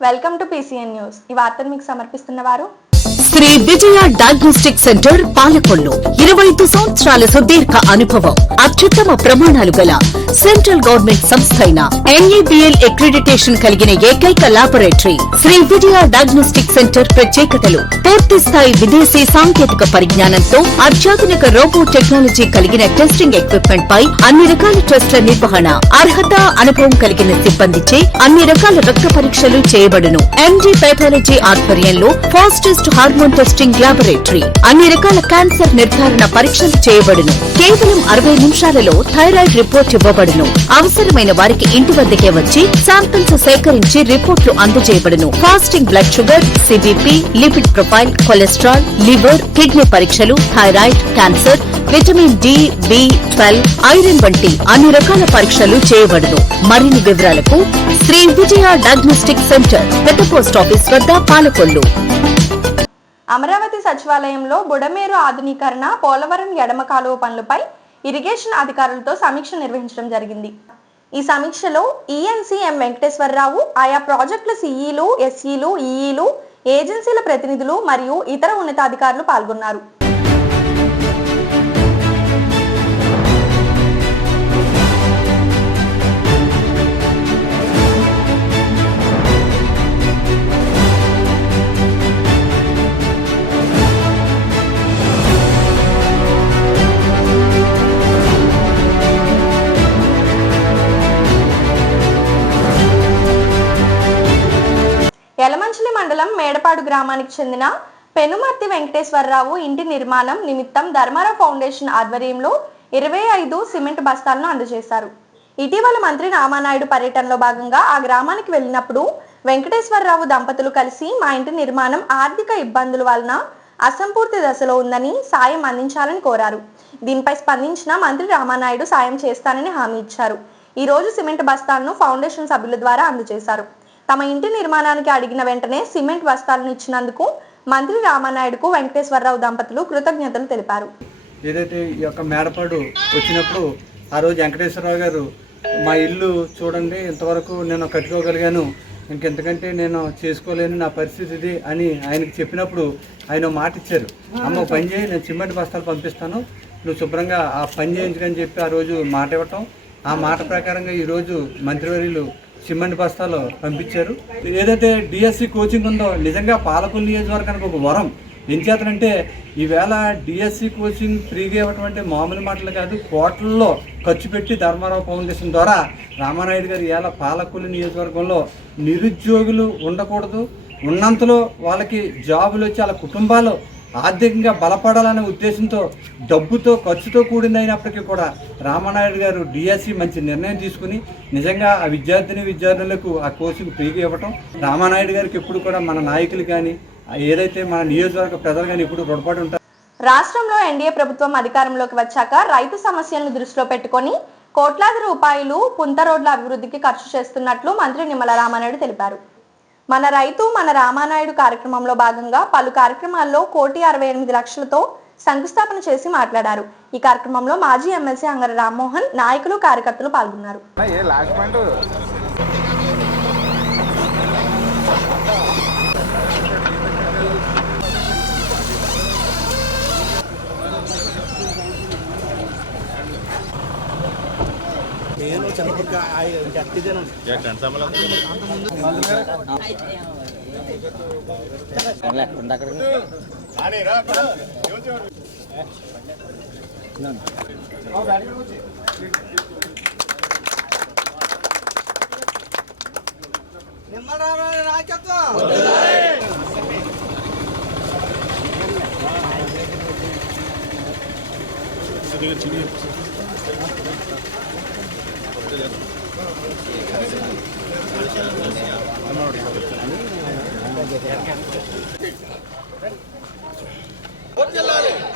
Welcome to PCN news. ఈ వార్తను మీకు సమర్పిస్తున్నవారు శ్రీ విజయ డయాగ్నోస్టిక్ సెంటర్ పాలకొల్లు. 25 సంవత్సరాల సుదీర్ఘ అనుభవం, అత్యుత్తమ ప్రమాణాలు గల సెంట్రల్ గవర్నమెంట్ సంస్థ అయిన NABL అక్రిడిటేషన్ కలిగిన ఏకైక laboratory. Shri Vijaya diagnostic centre ప్రత్యేకతలు: పూర్తి స్థాయి విదేశీ సాంకేతిక పరిజ్ఞానంతో అత్యాధునిక రోబో టెక్నాలజీ కలిగిన టెస్టింగ్ ఎక్విప్మెంట్ పై అన్ని రకాల టెస్టుల నిర్వహణ, అర్హత, అనుభవం కలిగిన సిబ్బందిచే అన్ని రకాల రక్త పరీక్షలు చేయబడును. MD పాథాలజీ ఆధ్వర్యంలో ఫాస్టెస్ట్ హార్మోన్ టెస్టింగ్ లాబొరేటరీ. అన్ని రకాల క్యాన్సర్ నిర్ధారణ పరీక్షలు చేయబడును. కేవలం 60 నిమిషాలలో థైరాయిడ్ రిపోర్ట్ ఇవ్వబడును. అవసరమైన వారికి ఇంటి వద్దకే వచ్చి శాంపిల్స్ సేకరించి రిపోర్ట్లు అందజేయబడును. Fasting blood sugar, CBP, lipid profile, cholesterol, liver, kidney పరీక్షలు, thyroid, cancer, vitamin D, B12, iron వంటి అన్ని రకాల పరీక్షలు చేయబడును. మరిన్ని వివరాలకు శ్రీ విజయ డయాగ్నోస్టిక్ సెంటర్, పెద్ద పోస్ట్ ఆఫీస్ వద్ద, పాలకొల్లు. అమరావతి సచివాలయంలో బుడమేరు ఆధునీకరణ, పోలవరం ఎడమ కాలువ పనులపై ఇరిగేషన్ అధికారులతో సమీక్ష నిర్వహించడం జరిగింది. ఈ సమీక్షలో ENC M వెంకటేశ్వరరావు, ఆయా ప్రాజెక్టుల CEలు, SEలు, EEలు, ఏజెన్సీల ప్రతినిధులు మరియు ఇతర ఉన్నతాధికారులు పాల్గొన్నారు. యలమంచిలి మండలం మేడపాడు గ్రామానికి చెందిన పెనుమర్తి వెంకటేశ్వరరావు ఇంటి నిర్మాణం నిమిత్తం ధర్మారావు ఫౌండేషన్ ఆధ్వర్యంలో 25 సిమెంట్ బస్తాలను అందజేశారు. ఇటీవల మంత్రి రామానాయుడు పర్యటనలో భాగంగా ఆ గ్రామానికి వెళ్ళినప్పుడు వెంకటేశ్వరరావు దంపతులు కలిసి మా ఇంటి నిర్మాణం ఆర్థిక ఇబ్బందుల వలన అసంపూర్తి దశలో ఉందని సాయం అందించాలని కోరారు. దీనిపై స్పందించిన మంత్రి రామానాయుడు సాయం చేస్తానని హామీ ఇచ్చారు. ఈ రోజు సిమెంట్ బస్తాలను ఫౌండేషన్ సభ్యుల ద్వారా అందజేశారు. తమ ఇంటి నిర్మాణానికి అడిగిన వెంటనే సిమెంట్ బస్తాలను ఇచ్చినందుకు మంత్రి రామానాయుడుకు వెంకటేశ్వరరావు దంపతులు కృతజ్ఞతలు తెలిపారు. ఏదైతే ఈ యొక్క మేడపాడు వచ్చినప్పుడు ఆ రోజు వెంకటేశ్వరరావు గారు మా ఇల్లు చూడండి, ఇంతవరకు నేను కట్టుకోగలిగాను, ఇంకెంతకంటే నేను చేసుకోలేను, నా పరిస్థితి ఇది అని ఆయనకి చెప్పినప్పుడు ఆయన మాట ఇచ్చారు. అమ్మ పని చేయి, నేను సిమెంట్ బస్తాలు పంపిస్తాను, నువ్వు శుభ్రంగా ఆ పని చేయించుకని చెప్పి ఆ రోజు మాట ఇవ్వటం, ఆ మాట ప్రకారంగా ఈరోజు మంత్రివర్యులు సిమెంట్ బస్తాలు పంపించారు. ఏదైతే DSC కోచింగ్ ఉందో నిజంగా పాలకొల్లు నియోజకవర్గానికి ఒక వరం. ఏం చేతనంటే ఈవేళ DSC కోచింగ్ ఫ్రీగా ఇవ్వటం అంటే మామూలు మాటలు కాదు, కోట్లలో ఖర్చు పెట్టి ధర్మారావు ఫౌండేషన్ ద్వారా రామానాయుడు గారు ఇవాళ పాలకొల్లు నియోజకవర్గంలో నిరుద్యోగులు ఉండకూడదు, ఉన్నంతలో వాళ్ళకి జాబులు వచ్చి వాళ్ళ కుటుంబాలు ఆర్థికంగా బలపడాలనే ఉద్దేశంతో డబ్బుతో ఖర్చుతో కూడిందైనప్పటికీ కూడా రామానాయుడు గారు DSC మంచి నిర్ణయం తీసుకుని నిజంగా ఆ విద్యార్థులకు ఆ కోచింగ్ ఫ్రీగా ఇవ్వటం, రామానాయుడు గారికి ఎప్పుడు కూడా మన నాయకులు కానీ ఏదైతే మన నియోజకవర్గ ప్రజలు కానీ ఇప్పుడు రుణపడి ఉంటారు. రాష్ట్రంలో NDA ప్రభుత్వం అధికారంలోకి వచ్చాక రైతు సమస్యలను దృష్టిలో పెట్టుకొని కోట్లాది రూపాయలు పుంత రోడ్ల అభివృద్ధికి ఖర్చు చేస్తున్నట్లు మంత్రి నిమ్మల రామానాయుడు తెలిపారు. మన రైతు మన రామానాయుడు కార్యక్రమంలో భాగంగా పలు కార్యక్రమాల్లో 1,68,00,000తో శంకుస్థాపన చేసి మాట్లాడారు. ఈ కార్యక్రమంలో మాజీ ఎమ్మెల్సీ అంగర రామ్మోహన్, నాయకులు, కార్యకర్తలు పాల్గొన్నారు.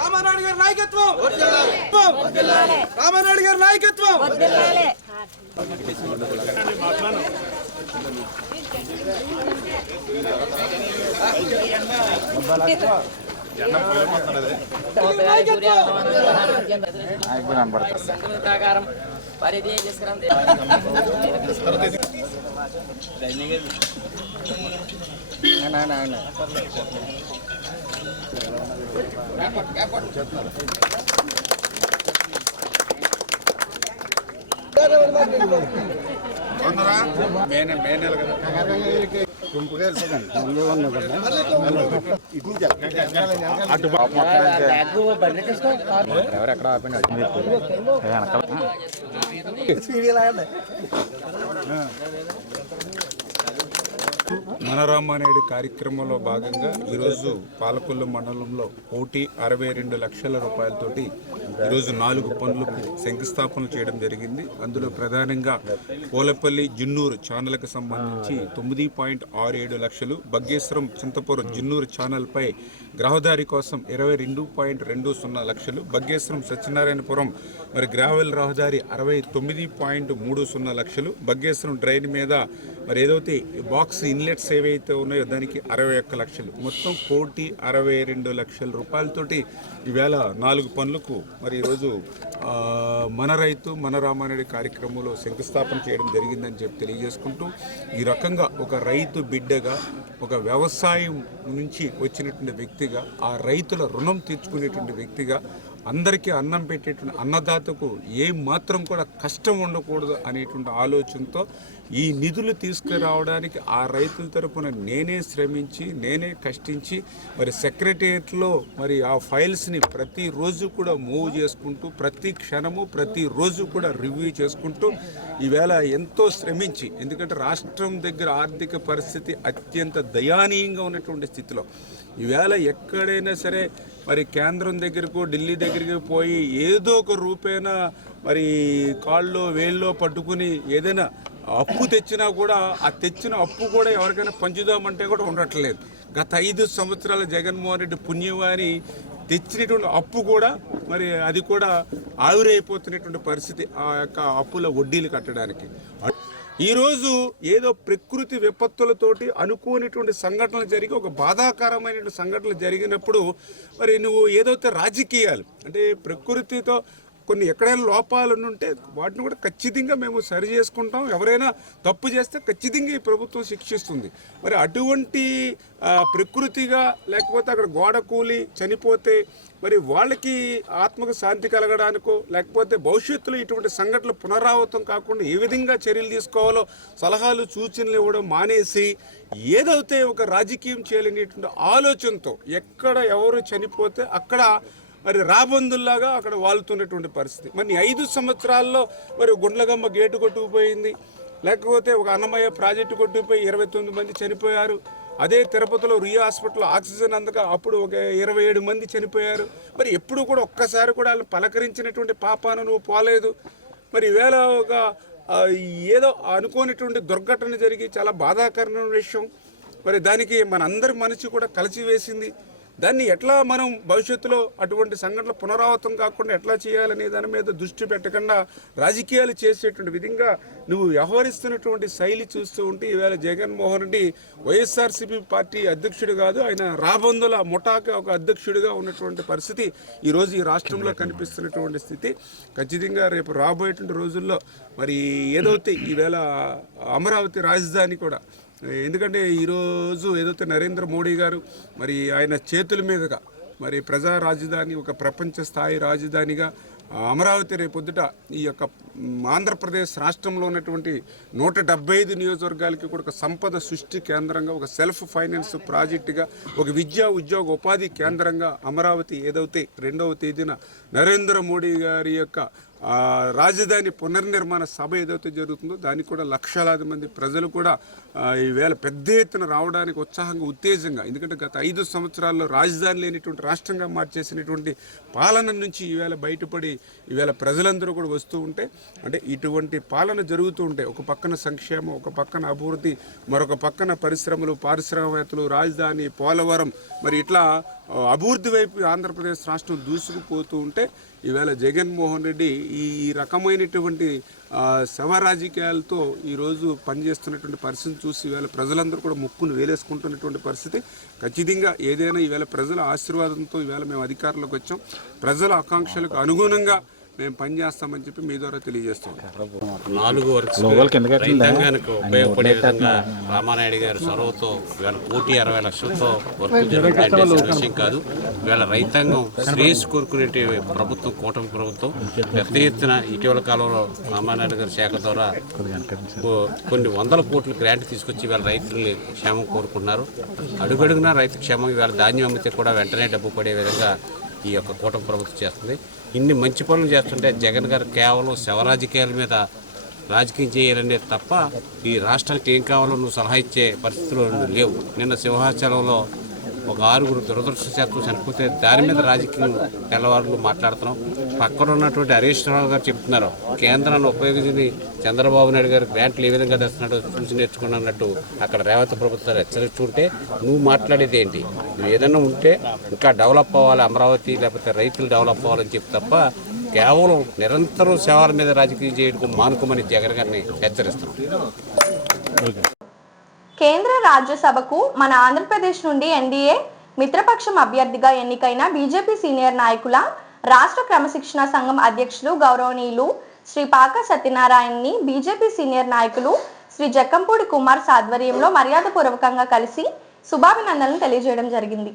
రామానాయుడు గారి నాయకత్వం, రామానాయుడు గారి నాయకత్వం. పరిధి మన రామానాయుడు కార్యక్రమంలో భాగంగా ఈరోజు పాలకొల్లు మండలంలో 1.62 లక్షల రూపాయలతోటి ఈరోజు 4 పనులకు శంకుస్థాపన చేయడం జరిగింది. అందులో ప్రధానంగా పోలపల్లి జిన్నూరు ఛానల్కి సంబంధించి 9.67 లక్షలు, బగ్గేశ్వరం చింతపురం జిన్నూరు ఛానల్పై గ్రహదారి కోసం 22.20 లక్షలు, బగ్గేశ్వరం సత్యనారాయణపురం మరి గ్రావెల్ రహదారి 69.30 లక్షలు, బగ్గేశ్వరం డ్రైన్ మీద మరి ఏదైతే బాక్స్ ఇన్లెట్స్ ఏవైతే ఉన్నాయో దానికి 61 లక్షలు, మొత్తం 1.62 లక్షల రూపాయలతోటి ఈవేళ 4 పనులకు మరి ఈరోజు మన రైతు మన రామానాయుడు కార్యక్రమంలో శంకుస్థాపన చేయడం జరిగిందని చెప్పి తెలియజేసుకుంటూ, ఈ రకంగా ఒక రైతు బిడ్డగా, ఒక వ్యవసాయం నుంచి వచ్చినటువంటి వ్యక్తిగా, ఆ రైతుల రుణం తీర్చుకునేటువంటి వ్యక్తిగా, అందరికీ అన్నం పెట్టేటువంటి అన్నదాతకు ఏ మాత్రం కూడా కష్టం ఉండకూడదు అనేటువంటి ఆలోచనతో ఈ నిధులు తీసుకురావడానికి ఆ రైతుల తరపున నేనే శ్రమించి నేనే కష్టించి మరి సెక్రటేరియట్లో మరి ఆ ఫైల్స్ని ప్రతిరోజు కూడా మూవ్ చేసుకుంటూ, ప్రతి క్షణము ప్రతిరోజు కూడా రివ్యూ చేసుకుంటూ ఈవేళ ఎంతో శ్రమించి, ఎందుకంటే రాష్ట్రం దగ్గర ఆర్థిక పరిస్థితి అత్యంత దయనీయంగా ఉన్నటువంటి స్థితిలో ఈవేళ ఎక్కడైనా సరే మరి కేంద్రం దగ్గరకు ఢిల్లీ దగ్గరికి పోయి ఏదో ఒక రూపేణ మరి కాళ్ళలో వేళ్ళలో పట్టుకుని ఏదైనా అప్పు తెచ్చినా కూడా ఆ తెచ్చిన అప్పు కూడా ఎవరికైనా పంచుదామంటే కూడా ఉండట్లేదు. గత 5 సంవత్సరాల జగన్మోహన్ రెడ్డి పుణ్యవాని తెచ్చినటువంటి అప్పు కూడా మరి అది కూడా ఆవిరైపోతున్నటువంటి పరిస్థితి, ఆ యొక్క అప్పుల వడ్డీలు కట్టడానికి. ఈరోజు ఏదో ప్రకృతి విపత్తులతోటి అనుకోనిటువంటి సంఘటనలు జరిగి ఒక బాధాకరమైనటువంటి సంఘటనలు జరిగినప్పుడు మరి నువ్వు ఏదైతే రాజకీయాలు అంటే ప్రకృతితో కొన్ని ఎక్కడైనా లోపాలు ఉంటే వాటిని కూడా ఖచ్చితంగా మేము సరి చేసుకుంటాం, ఎవరైనా తప్పు చేస్తే ఖచ్చితంగా ఈ ప్రభుత్వం శిక్షిస్తుంది. మరి అటువంటి ప్రకృతిగా లేకపోతే అక్కడ గోడ కూలి చనిపోతే మరి వాళ్ళకి ఆత్మకు శాంతి కలగడానికో లేకపోతే భవిష్యత్తులో ఇటువంటి సంఘటనలు పునరావృతం కాకుండా ఏ విధంగా చర్యలు తీసుకోవాలో సలహాలు సూచనలు ఇవ్వడం మానేసి ఏదైతే ఒక రాజకీయం చేయలేనిటువంటి ఆలోచనతో ఎక్కడ ఎవరు చనిపోతే అక్కడ మరి రాబందుల్లాగా అక్కడ వాళ్తున్నటువంటి పరిస్థితి. మరి 5 సంవత్సరాల్లో మరి గుండ్లగమ్మ గేటు కొట్టుకుపోయింది, లేకపోతే ఒక అన్నమయ్య ప్రాజెక్టు కొట్టుకుపోయి 29 మంది చనిపోయారు. అదే తిరుపతిలో రియా హాస్పిటల్లో ఆక్సిజన్ అందక అప్పుడు ఒక 27 మంది చనిపోయారు. మరి ఎప్పుడు కూడా ఒక్కసారి కూడా వాళ్ళు పలకరించినటువంటి పాపాన నువ్వు పోలేదు. మరి ఈవేళ ఒక ఏదో అనుకోనిటువంటి దుర్ఘటన జరిగి చాలా బాధాకరమైన విషయం. మరి దానికి మన అందరి మనసు కూడా కలిసివేసింది. దాన్ని ఎట్లా మనం భవిష్యత్తులో అటువంటి సంఘటనలు పునరావృతం కాకుండా ఎట్లా చేయాలనే దాని మీద దృష్టి పెట్టకుండా రాజకీయాలు చేసేటువంటి విధంగా నువ్వు వ్యవహరిస్తున్నటువంటి శైలి చూస్తూ ఉంటే ఈవేళ జగన్మోహన్ రెడ్డి వైఎస్ఆర్సీపీ పార్టీ అధ్యక్షుడు కాదు, ఆయన రాబందుల ముఠాకి ఒక అధ్యక్షుడిగా ఉన్నటువంటి పరిస్థితి ఈరోజు ఈ రాష్ట్రంలో కనిపిస్తున్నటువంటి స్థితి. ఖచ్చితంగా రేపు రాబోయేటువంటి రోజుల్లో మరి ఏదైతే ఈవేళ అమరావతి రాజధాని కూడా, ఎందుకంటే ఈరోజు ఏదైతే నరేంద్ర మోడీ గారు మరి ఆయన చేతుల మీదుగా మరి ప్రజా రాజధాని ఒక ప్రపంచ స్థాయి రాజధానిగా అమరావతి రేపొద్దుట ఈ యొక్క ఆంధ్రప్రదేశ్ రాష్ట్రంలో ఉన్నటువంటి 175 నియోజకవర్గాలకి కూడా ఒక సంపద సృష్టి కేంద్రంగా, ఒక సెల్ఫ్ ఫైనాన్స్ ప్రాజెక్టుగా, ఒక విద్యా ఉద్యోగ ఉపాధి కేంద్రంగా అమరావతి ఏదైతే 2వ తేదీన నరేంద్ర మోడీ గారి యొక్క రాజధాని పునర్నిర్మాణ సభ ఏదైతే జరుగుతుందో దానికి కూడా లక్షలాది మంది ప్రజలు కూడా ఈవేళ పెద్ద ఎత్తున రావడానికి ఉత్సాహంగా ఉత్తేజంగా, ఎందుకంటే గత 5 సంవత్సరాల్లో రాజధాని లేనిటువంటి రాష్ట్రంగా మార్చేసినటువంటి పాలన నుంచి ఈవేళ బయటపడి ఈవేళ ప్రజలందరూ కూడా వస్తూ ఉంటే, అంటే ఇటువంటి పాలన జరుగుతూ ఉంటే ఒక పక్కన సంక్షేమం, ఒక పక్కన అభివృద్ధి, మరొక పక్కన పరిశ్రమలు, పారిశ్రామికవేత్తలు, రాజధాని, పోలవరం, మరి ఇట్లా అభివృద్ధి వైపు ఆంధ్రప్రదేశ్ రాష్ట్రం దూసుకుపోతూ ఉంటే ఈవేళ జగన్మోహన్ రెడ్డి ఈ రకమైనటువంటి శవ రాజకీయాలతో ఈరోజు పనిచేస్తున్నటువంటి పరిస్థితిని చూసి ఈవేళ ప్రజలందరూ కూడా ముక్కును వేలేసుకుంటున్నటువంటి పరిస్థితి. ఖచ్చితంగా ఏదైనా ఈవేళ ప్రజల ఆశీర్వాదంతో ఈవేళ మేము అధికారంలోకి వచ్చాం. ప్రజల ఆకాంక్షలకు అనుగుణంగా మేము పనిచేస్తామని చెప్పి మీ ద్వారా తెలియజేస్తాం. 4 వర్క్స్ రైతాంగానికి ఉపయోగపడే విధంగా రామానాయుడు గారి చొరవతో ఇవాళ 1,60 లక్షలతో వర్క్ జరుగుతున్న విషయం కాదు. ఇవాళ రైతాంగం శ్రేయస్సు కోరుకునే ప్రభుత్వం కూటమి ప్రభుత్వం పెద్ద ఎత్తున ఇటీవల కాలంలో రామానాయుడు గారి శాఖ ద్వారా కొన్ని వందల కోట్ల గ్రాంట్ తీసుకొచ్చి ఇవాళ రైతుల్ని క్షేమం కోరుకుంటున్నారు. అడుగడుగునా రైతు క్షేమం ఇవాళ ధాన్యం అమ్మితే కూడా వెంటనే డబ్బు పడే విధంగా ఈ యొక్క కూటమి ప్రభుత్వం చేస్తుంది. ఇన్ని మంచి పనులు చేస్తుంటే జగన్ గారు కేవలం శవరాజకీయాల మీద రాజకీయం చేయాలనే తప్ప ఈ రాష్ట్రానికి ఏం కావాలో నువ్వు సలహా ఇచ్చే పరిస్థితులు లేవు. నిన్న సింహాచలంలో ఒక 6 దురదృష్టశాతం చనిపోతే దాని మీద రాజకీయం తెల్లవారులు మాట్లాడుతున్నాం. పక్కన ఉన్నటువంటి హరీష్ రావు గారు చెప్తున్నారు కేంద్రాన్ని ఉపయోగించి చంద్రబాబు నాయుడు గారు గ్రాంట్లు ఏ విధంగా తెస్తున్నాడో చూసి నేర్చుకున్నట్టు అక్కడ రేవంత్ ప్రభుత్వాలు హెచ్చరిస్తుంటే నువ్వు మాట్లాడేది ఏంటి? నువ్వు ఏదైనా ఉంటే ఇంకా డెవలప్ అవ్వాలి అమరావతి లేకపోతే రైతులు డెవలప్ అవ్వాలని చెప్పి తప్ప కేవలం నిరంతరం సేవల మీద రాజకీయం చేయడం మానుకోమని జగన్ గారిని హెచ్చరిస్తున్నాం. కేంద్ర రాజ్యసభకు మన ఆంధ్రప్రదేశ్ నుండి ఎన్డీఏ మిత్రపక్షం అభ్యర్థిగా ఎన్నికైన బీజేపీ సీనియర్ నాయకుల రాష్ట్ర క్రమశిక్షణ సంఘం అధ్యక్షులు గౌరవనీయులు శ్రీ పాక సత్యనారాయణని బీజేపీ సీనియర్ నాయకులు శ్రీ జక్కంపూడి కుమార్ ఆధ్వర్యంలో మర్యాదపూర్వకంగా కలిసి శుభాభినందనలు తెలియజేయడం జరిగింది.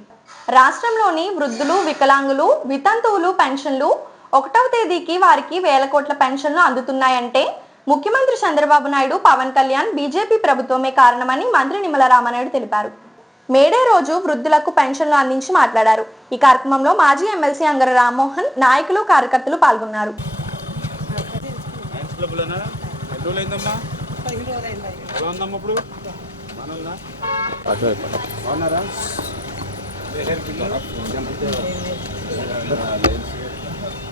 రాష్ట్రంలోని వృద్ధులు, వికలాంగులు, వితంతువులు పెన్షన్లు 1వ తేదీకి వారికి వేల కోట్ల పెన్షన్లు అందుతున్నాయంటే ముఖ్యమంత్రి చంద్రబాబు నాయుడు, పవన్ కళ్యాణ్, బీజేపీ ప్రభుత్వమే కారణమని మంత్రి నిమ్మల రామానాయుడు తెలిపారు. మేడే రోజు వృద్ధులకు పెన్షన్లు అందించి మాట్లాడారు. ఈ కార్యక్రమంలో మాజీ ఎమ్మెల్సీ అంగర రామ్మోహన్, నాయకులు, కార్యకర్తలు పాల్గొన్నారు.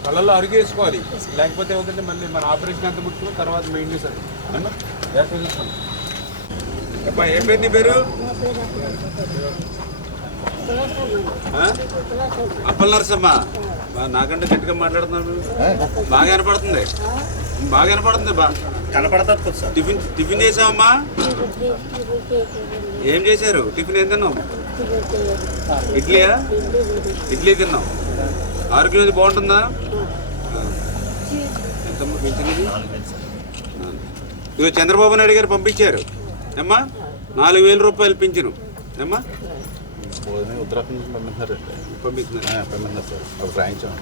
కళ్ళల్లో అరిగేసుకోవాలి, లేకపోతే ఏమిటంటే మళ్ళీ మన ఆపరేషన్ అంత ముట్టుకుని తర్వాత మెయింటెనెన్స్ అది అబ్బా. ఏం పేరు నీ పేరు? అప్పల నరసమ్మ. నాకంటే గట్టిగా మాట్లాడుతున్నాను, బాగా వినపడుతుంది, బాగా వినపడుతుంది, కనపడతా. టిఫిన్ చేసావమ్మా? ఏం చేశారు టిఫిన్? ఏం తిన్నావు? ఇడ్లీయా? ఇడ్లీ తిన్నావు. ఆరోగ్యం అది బాగుంటుందా? ఎంతమ్మా పెంచినది? ఇదిగో చంద్రబాబు నాయుడు గారు పంపించారు ఏమ్మా 4,000 రూపాయలు పింఛను ఏమ్మా పంపిస్తున్నారు సార్.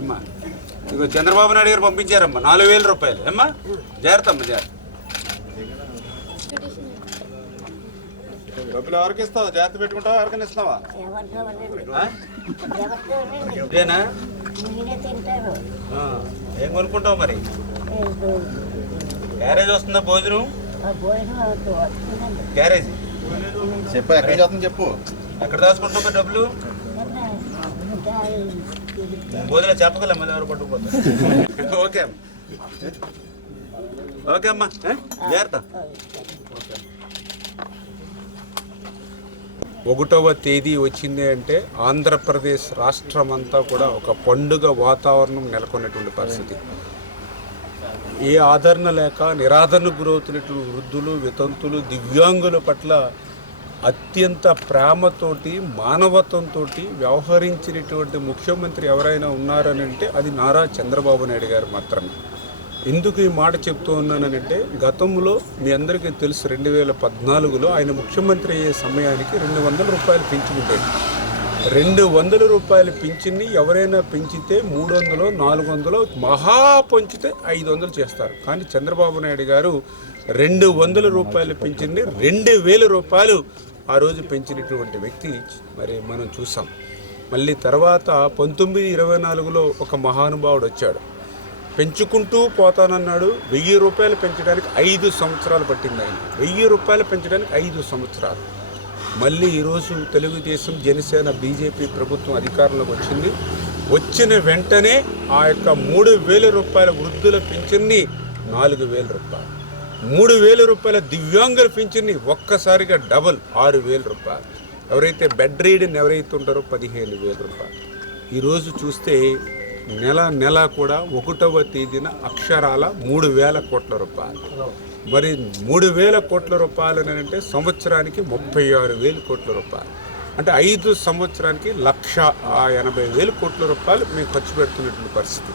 అమ్మా ఇగో చంద్రబాబు నాయుడు గారు పంపించారమ్మా 4,000 రూపాయలు ఏమ్మా. జాగ్రత్త అమ్మా, జాగ్రత్త. డబ్బులు ఎవరికి ఇస్తావా? జాగ్రత్త పెట్టుకుంటావా? ఎవరికైనా ఇస్తావా? ఇదేనా? ఏం కొనుక్కుంటావు మరి? క్యారేజ్ వస్తుందా భోజనం? క్యారేజ్ చెప్పు, ఎక్కడ వస్తుంది చెప్పు. ఎక్కడ దాచుకుంటావు డబ్బులు? భోజనం చెప్పగల మళ్ళీ ఎవరు పట్టుకుపోతారు. ఓకే ఓకే అమ్మా, జాగ్రత్త. 1వ తేదీ వచ్చింది అంటే ఆంధ్రప్రదేశ్ రాష్ట్రం అంతా కూడా ఒక పండుగ వాతావరణం నెలకొన్నటువంటి పరిస్థితి. ఏ ఆదరణ లేక నిరాదరణకు గురవుతున్నటువంటి వృద్ధులు, వితంతులు, దివ్యాంగుల పట్ల అత్యంత ప్రేమతోటి, మానవత్వంతో వ్యవహరించినటువంటి ముఖ్యమంత్రి ఎవరైనా ఉన్నారని అంటే అది నారా చంద్రబాబు నాయుడు గారు మాత్రమే. ఎందుకు ఈ మాట చెప్తూ ఉన్నానంటే గతంలో మీ అందరికీ తెలుసు 2014లో ఆయన ముఖ్యమంత్రి అయ్యే సమయానికి 200 రూపాయలు పింఛన్ ఉండేది. 200 రూపాయల పింఛన్ని ఎవరైనా పెంచితే 300, 400, మహా పంచితే 500 చేస్తారు. కానీ చంద్రబాబు నాయుడు గారు 200 రూపాయల పింఛన్ని 2,000 రూపాయలు ఆ రోజు పెంచినటువంటి వ్యక్తి మరి మనం చూసాం. మళ్ళీ తర్వాత 1924లో ఒక మహానుభావుడు వచ్చాడు, పెంచుకుంటూ పోతానన్నాడు. 1,000 రూపాయలు పెంచడానికి 5 సంవత్సరాలు పట్టింది ఆయన. 1,000 రూపాయలు పెంచడానికి 5 సంవత్సరాలు. మళ్ళీ ఈరోజు తెలుగుదేశం, జనసేన, బీజేపీ ప్రభుత్వం అధికారంలోకి వచ్చింది. వచ్చిన వెంటనే ఆ యొక్క 3,000 రూపాయల వృద్ధుల పింఛన్ని 4,000 రూపాయలు, 3,000 రూపాయల దివ్యాంగుల పింఛన్ని ఒక్కసారిగా డబల్ 6,000 రూపాయలు. ఎవరైతే బెడ్ రీడన్ ఎవరైతే ఉంటారో 15,000 రూపాయలు. ఈరోజు చూస్తే నెల కూడా 1వ తేదీన అక్షరాల 3,000 కోట్ల రూపాయలు. మరి 3,000 కోట్ల రూపాయలు అని అంటే సంవత్సరానికి 36,000 కోట్ల రూపాయలు. అంటే 5 సంవత్సరానికి 1,80,000 కోట్ల రూపాయలు మేము ఖర్చు పెడుతున్నటువంటి పరిస్థితి.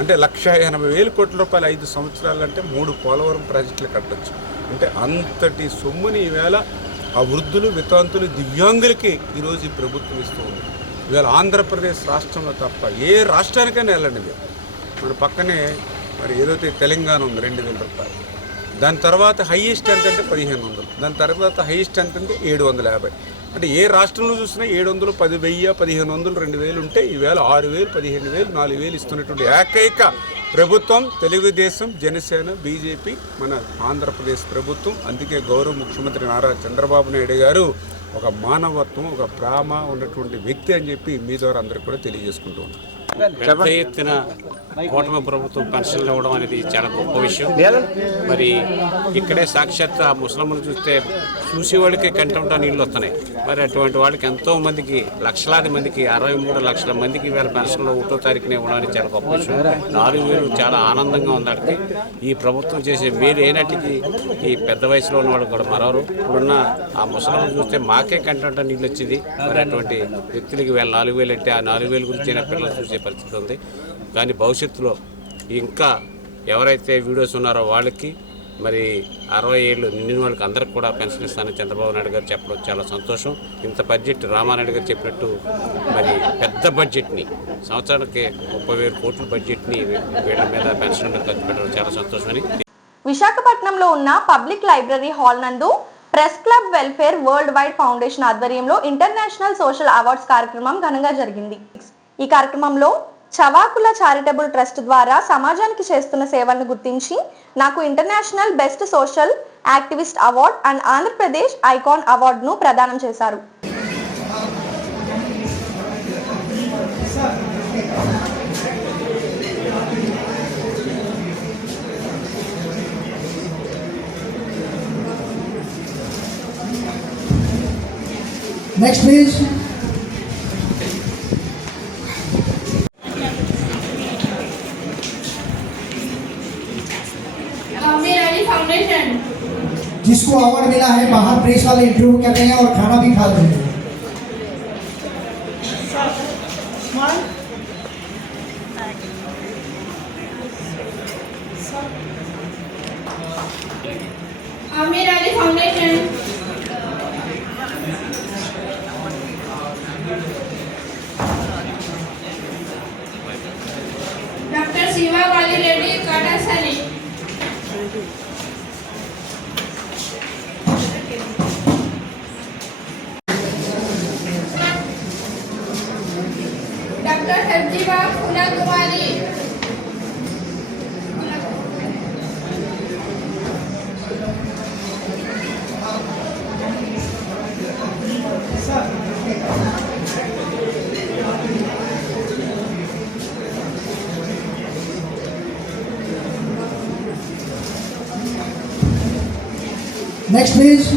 అంటే 1,80,000 కోట్ల రూపాయలు 5 సంవత్సరాలు అంటే 3 పోలవరం ప్రాజెక్టులు కట్టవచ్చు. అంటే అంతటి సొమ్ముని ఈవేళ ఆ వృద్ధులు, వితంతులు, దివ్యాంగులకి ఈరోజు ఈ ప్రభుత్వం ఇస్తూ ఉంది. ఇవాళ ఆంధ్రప్రదేశ్ రాష్ట్రంలో తప్ప ఏ రాష్ట్రానికైనా వెళ్ళండి మీరు. మన పక్కనే మరి ఏదైతే తెలంగాణ ఉంది 2,000 రూపాయలు. దాని తర్వాత హైయెస్ట్ ఎంత అంటే 1,500. దాని తర్వాత హైయెస్ట్ ఎంత అంటే 750. అంటే ఏ రాష్ట్రంలో చూసినా 700, 10,000, 1,500, 2,000 ఉంటే ఈవేళ 6,000, 15,000, 4,000 ఇస్తున్నటువంటి ఏకైక ప్రభుత్వం తెలుగుదేశం, జనసేన, బీజేపీ మన ఆంధ్రప్రదేశ్ ప్రభుత్వం. అందుకే గౌరవ ముఖ్యమంత్రి నారా చంద్రబాబు నాయుడు గారు ఒక మానవత్వం, ఒక ప్రేమ ఉన్నటువంటి వ్యక్తి అని చెప్పి మీ ద్వారా అందరికీ కూడా తెలియజేసుకుంటూ ఉన్నాను. పెద్ద ఎత్తున కూటమి ప్రభుత్వం పెన్షన్లు ఇవ్వడం అనేది చాలా గొప్ప విషయం. మరి ఇక్కడే సాక్షాత్ ఆ ముసలమ్మను చూస్తే చూసేవాడికి కంటంటా నీళ్ళు వస్తున్నాయి. మరి అటువంటి వాళ్ళకి ఎంతో మందికి, లక్షలాది మందికి, 63 లక్షల మందికి వేళ పెన్షన్లు 1వ తారీఖున ఇవ్వడం అనేది చాలా గొప్ప విషయం. 4,000 చాలా ఆనందంగా ఉందాడికి. ఈ ప్రభుత్వం చేసే మేలు ఏనాటికి ఈ పెద్ద వయసులో ఉన్న వాళ్ళు కూడా మరవరు. ఇప్పుడున్న ఆ ముసలమ్మను చూస్తే మాకే కంటంటా నీళ్ళు వచ్చింది. మరి అటువంటి వ్యక్తులకి వేళ 4,000 అంటే ఆ 4,000 గురించి అయినా పిల్లలు చూసే పరిస్థితి ఉంది. కానీ భవిష్యత్తులో ఇంకా ఎవరైతే వీడియోస్ ఉన్నారో వాళ్ళకి మరి 60 ఏళ్ళు నిండిన వాళ్ళకి అందరికి కూడా పెన్షన్ ఇస్తానని చంద్రబాబు నాయుడు గారు చెప్పడం చాలా సంతోషం. ఇంత బడ్జెట్ రామానాయుడు గారు చెప్పినట్టు మరి పెద్ద బడ్జెట్ని, సంవత్సరానికి 30,000 కోట్ల బడ్జెట్ని వీళ్ళ మీద పెన్షన్ మీద ఖర్చు పెట్టడం చాలా సంతోషమని. విశాఖపట్నంలో ఉన్న పబ్లిక్ లైబ్రరీ హాల్ నందు press club welfare world wide foundation ఆధ్వర్యంలో ఇంటర్నేషనల్ సోషల్ అవార్డ్స్ కార్యక్రమం ఘనంగా జరిగింది. ఈ కార్యక్రమంలో చవాకుల చారిటబుల్ ట్రస్ట్ ద్వారా సమాజానికి చేస్తున్న సేవలను గుర్తించి నాకు international best social activist award and Andhra Pradesh icon అవార్డును ప్రదానం చేశారు. Next please. फाउंडेशन जिसको अवार्ड मिला है, बाहर प्रेस वाले इंटरव्यू कर रहे हैं और खाना भी खा रहे हैं. आमिर अली फाउंडेशन डॉक्टर शिवा वाली लेडी काटासानी डॉक्टर सब्जीबा फूला कुमारी Next please.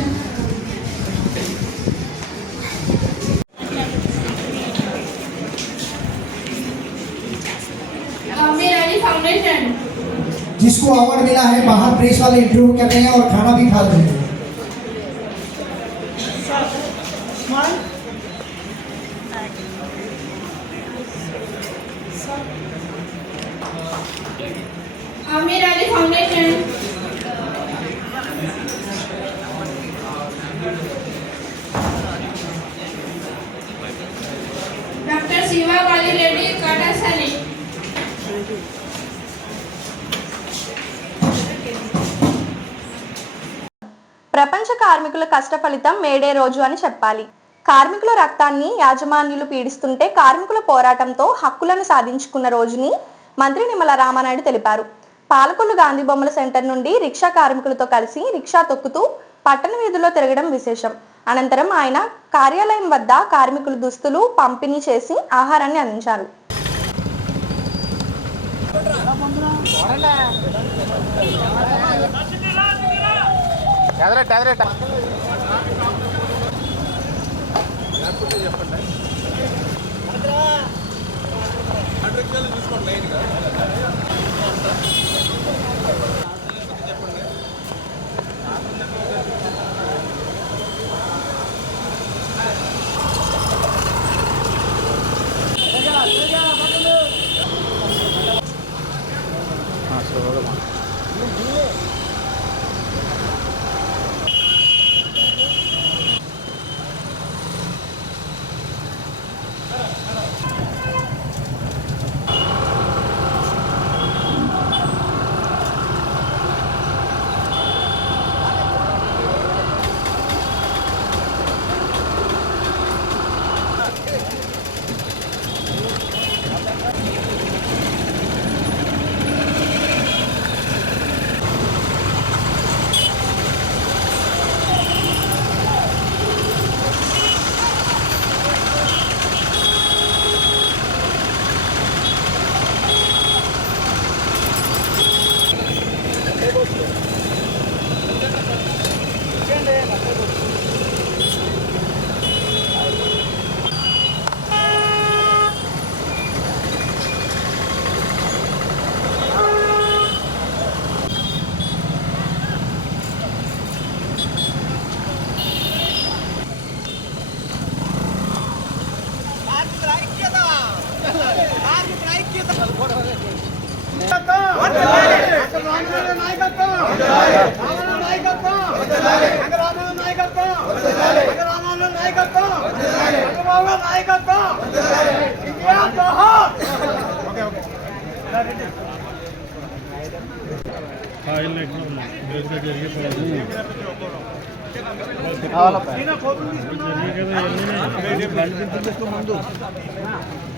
Aamir Ali foundation जिसको अवार्ड मिला है, बाहर प्रेस वाले इंटरव्यू कर रहे हैं और खाना भी खा रहे हैं. आमिर अली फाउंडेशन डॉक्टर शिवा वाली लेडी काटासानी ప్రపంచ కార్మికుల కష్ట ఫలితం మేడే రోజు అని చెప్పాలి. కార్మికుల రక్తాన్ని యాజమాన్యులు పీడిస్తుంటే కార్మికుల పోరాటంతో హక్కులను సాధించుకున్న రోజుని మంత్రి నిమ్మల రామానాయుడు తెలిపారు. పాలకొల్లు గాంధీ బొమ్మల సెంటర్ నుండి రిక్షా కార్మికులతో కలిసి రిక్షా తొక్కుతూ పట్టణ వీధుల్లో తిరగడం విశేషం. అనంతరం ఆయన కార్యాలయం వద్ద కార్మికులు దుస్తులు పంపిణీ చేసి ఆహారాన్ని అందించారు. చెప్పండి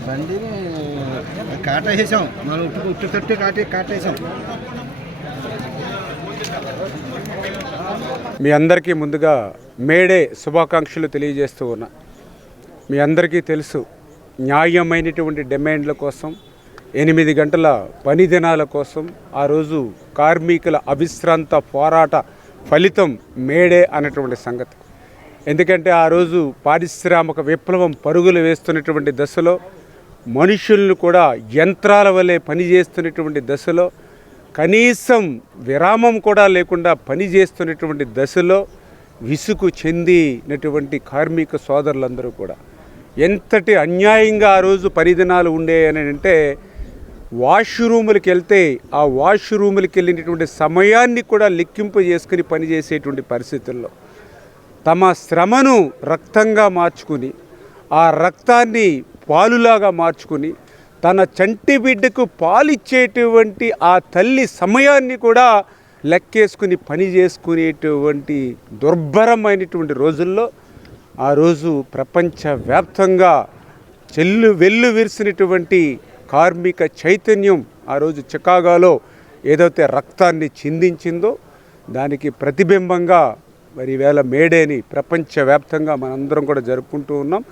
బండిని కాటేసాం మనం ఉట్టు తట్టి కాటేసాం. మీ అందరికీ ముందుగా మేడే శుభాకాంక్షలు తెలియజేస్తూ ఉన్నా. మీ అందరికీ తెలుసు, న్యాయమైనటువంటి డిమాండ్ల కోసం 8 గంటల పని దినాల కోసం ఆ రోజు కార్మికుల అవిశ్రాంత పోరాట ఫలితం మేడే అన్నటువంటి సంగతి. ఎందుకంటే ఆ రోజు పారిశ్రామిక విప్లవం పరుగులు వేస్తున్నటువంటి దశలో, మనుషులను కూడా యంత్రాల వలె పనిచేస్తున్నటువంటి దశలో, కనీసం విరామం కూడా లేకుండా పనిచేస్తున్నటువంటి దశలో విసుగు చెందినటువంటి కార్మిక సోదరులందరూ కూడా ఎంతటి అన్యాయంగా ఆ రోజు పరిదినాలు ఉండేయని అంటే, వాష్రూములకు వెళ్తే ఆ వాష్రూములకు వెళ్ళినటువంటి సమయాన్ని కూడా లెక్కింపు చేసుకుని పనిచేసేటువంటి పరిస్థితుల్లో తమ శ్రమను రక్తంగా మార్చుకుని, ఆ రక్తాన్ని పాలులాగా మార్చుకుని, తన చంటి బిడ్డకు పాలిచ్చేటువంటి ఆ తల్లి సమయాన్ని కూడా లెక్కేసుకుని పని చేసుకునేటువంటి దుర్భరమైనటువంటి రోజుల్లో ఆ రోజు ప్రపంచవ్యాప్తంగా వెల్లు విరిసినటువంటి కార్మిక చైతన్యం ఆ రోజు చికాగోలో ఏదైతే రక్తాన్ని చిందించిందో దానికి ప్రతిబింబంగా మరి ఈవేళ మేడేని ప్రపంచవ్యాప్తంగా మనందరం కూడా జరుపుకుంటూ ఉన్నాం.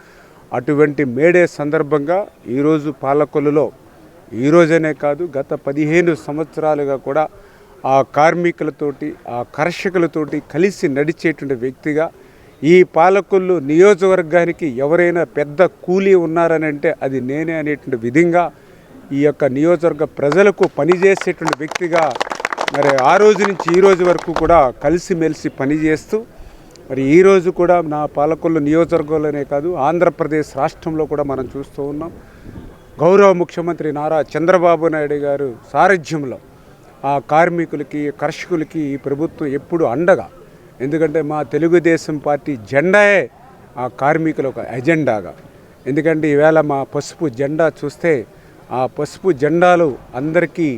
అటువంటి మేడే సందర్భంగా ఈరోజు పాలకొల్లులో, ఈరోజనే కాదు గత 15 సంవత్సరాలుగా కూడా ఆ కార్మికులతోటి, ఆ కర్షకులతోటి కలిసి నడిచేటువంటి వ్యక్తిగా ఈ పాలకొల్లు నియోజకవర్గానికి ఎవరైనా పెద్ద కూలీ ఉన్నారని అంటే అది నేనే అనేటువంటి విధంగా ఈ యొక్క నియోజకవర్గ ప్రజలకు పనిచేసేటువంటి వ్యక్తిగా మరి ఆ రోజు నుంచి ఈ రోజు వరకు కూడా కలిసిమెలిసి పనిచేస్తూ మరి ఈరోజు కూడా నా పాలకొల్లు నియోజకవర్గంలోనే కాదు ఆంధ్రప్రదేశ్ రాష్ట్రంలో కూడా మనం చూస్తూ ఉన్నాం. గౌరవ ముఖ్యమంత్రి నారా చంద్రబాబు నాయుడు గారు సారథ్యంలో ఆ కార్మికులకి, కర్షకులకి ఈ ప్రభుత్వం ఎప్పుడు అండగా. ఎందుకంటే మా తెలుగుదేశం పార్టీ జెండాయే ఆ కార్మికుల ఒక ఎజెండాగా. ఎందుకంటే ఈవేళ మా పసుపు జెండా చూస్తే ఆ పసుపు జెండాలు అందరికీ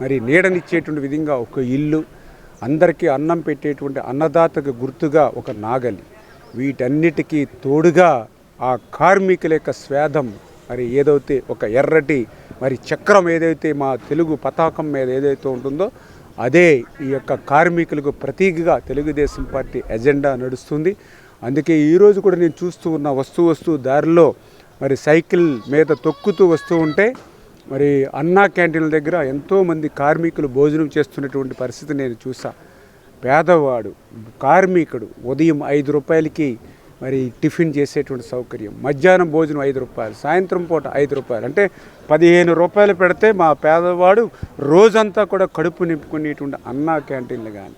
మరి నీడనిచ్చేటువంటి విధంగా ఒక ఇల్లు, అందరికీ అన్నం పెట్టేటువంటి అన్నదాతకు గుర్తుగా ఒక నాగలి, వీటన్నిటికీ తోడుగా ఆ కార్మికుల యొక్క స్వేదం మరి ఏదైతే ఒక ఎర్రటి మరి చక్రం ఏదైతే మా తెలుగు పతాకం మీద ఏదైతే ఉంటుందో అదే ఈ యొక్క కార్మికులకు ప్రతీకగా తెలుగుదేశం పార్టీ ఎజెండా నడుస్తుంది. అందుకే ఈరోజు కూడా నేను చూస్తూ ఉన్న వస్తూ దారిలో మరి సైకిల్ మీద తొక్కుతూ వస్తూ ఉంటే మరి అన్నా క్యాంటీన్ల దగ్గర ఎంతోమంది కార్మికులు భోజనం చేస్తున్నటువంటి పరిస్థితి నేను చూసా. పేదవాడు కార్మికుడు ఉదయం 5 రూపాయలకి మరి టిఫిన్ చేసేటువంటి సౌకర్యం, మధ్యాహ్నం భోజనం 5 రూపాయలు, సాయంత్రం పూట 5 రూపాయలు, అంటే 15 రూపాయలు పెడితే మా పేదవాడు రోజంతా కూడా కడుపు నింపుకునేటువంటి అన్నా క్యాంటీన్లు కానీ,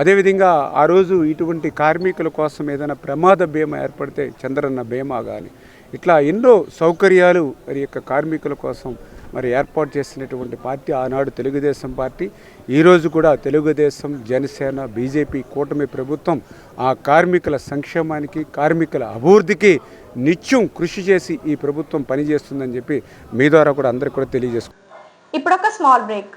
అదేవిధంగా ఆ రోజు ఇటువంటి కార్మికుల కోసం ఏదైనా ప్రమాద బీమా ఏర్పడితే చంద్రన్న బీమా కానీ, ఇట్లా ఎన్నో సౌకర్యాలు మరి యొక్క కార్మికుల కోసం మరి ఏర్పాటు చేసినటువంటి పార్టీ ఆనాడు తెలుగుదేశం పార్టీ. ఈరోజు కూడా తెలుగుదేశం, జనసేన, బీజేపీ కూటమి ప్రభుత్వం ఆ కార్మికుల సంక్షేమానికి, కార్మికుల అభివృద్ధికి నిత్యం కృషి చేసి ఈ ప్రభుత్వం పనిచేస్తుందని చెప్పి మీ ద్వారా కూడా అందరికీ కూడా తెలియజేసుకుంటాం. ఇప్పుడు ఒక small break.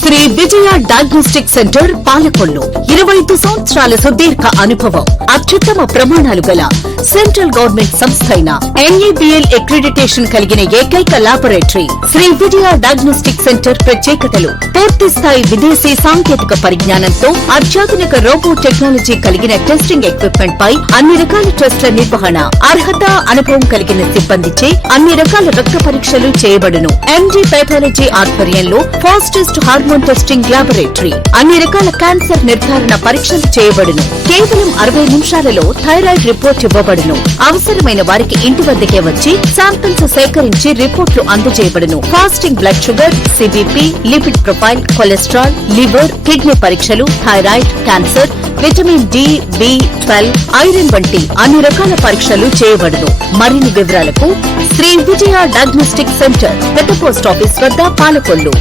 Shri Vijaya diagnostic centre Palakollu 25 సంవత్సరాల సుదీర్ఘ అనుభవం, అత్యుత్తమ ప్రమాణాలు గల సెంట్రల్ గవర్నమెంట్ సంస్థ అయిన NABL అక్రిడిటేషన్ కలిగిన ఏకైక laboratory Shri Vijaya diagnostic centre. ప్రత్యేకతలు: పూర్తి స్థాయి విదేశీ సాంకేతిక పరిజ్ఞానంతో అత్యాధునిక రోబో టెక్నాలజీ కలిగిన టెస్టింగ్ ఎక్విప్మెంట్ పై అన్ని రకాల టెస్టుల నిర్వహణ, అర్హత, అనుభవం కలిగిన సిబ్బందిచే అన్ని రకాల రక్త పరీక్షలు చేయబడును. MD పైథాలజీ ఆధ్వర్యంలో ఫాస్టెస్ట్ హార్మోన్ టెస్టింగ్ లాబొరేటరీ, అన్ని రకాల క్యాన్సర్ నిర్ధారణ పరీక్షలు చేయబడును. కేవలం 60 నిమిషాలలో థైరాయిడ్ రిపోర్ట్ ఇవ్వబడును. అవసరమైన వారికి ఇంటి వద్దకే వచ్చి శాంపిల్స్ సేకరించి రిపోర్ట్లు అందజేయబడును. Fasting blood sugar, CBP, lipid profile, cholesterol, liver, kidney పరీక్షలు, thyroid, cancer, vitamin D, B12, iron వంటి అన్ని రకాల పరీక్షలు చేయబడును. మరిన్ని వివరాలకు శ్రీ విజయ డయాగ్నోస్టిక్ సెంటర్, పెద్ద పోస్ట్ ఆఫీస్ వద్ద, పాలకొల్లు.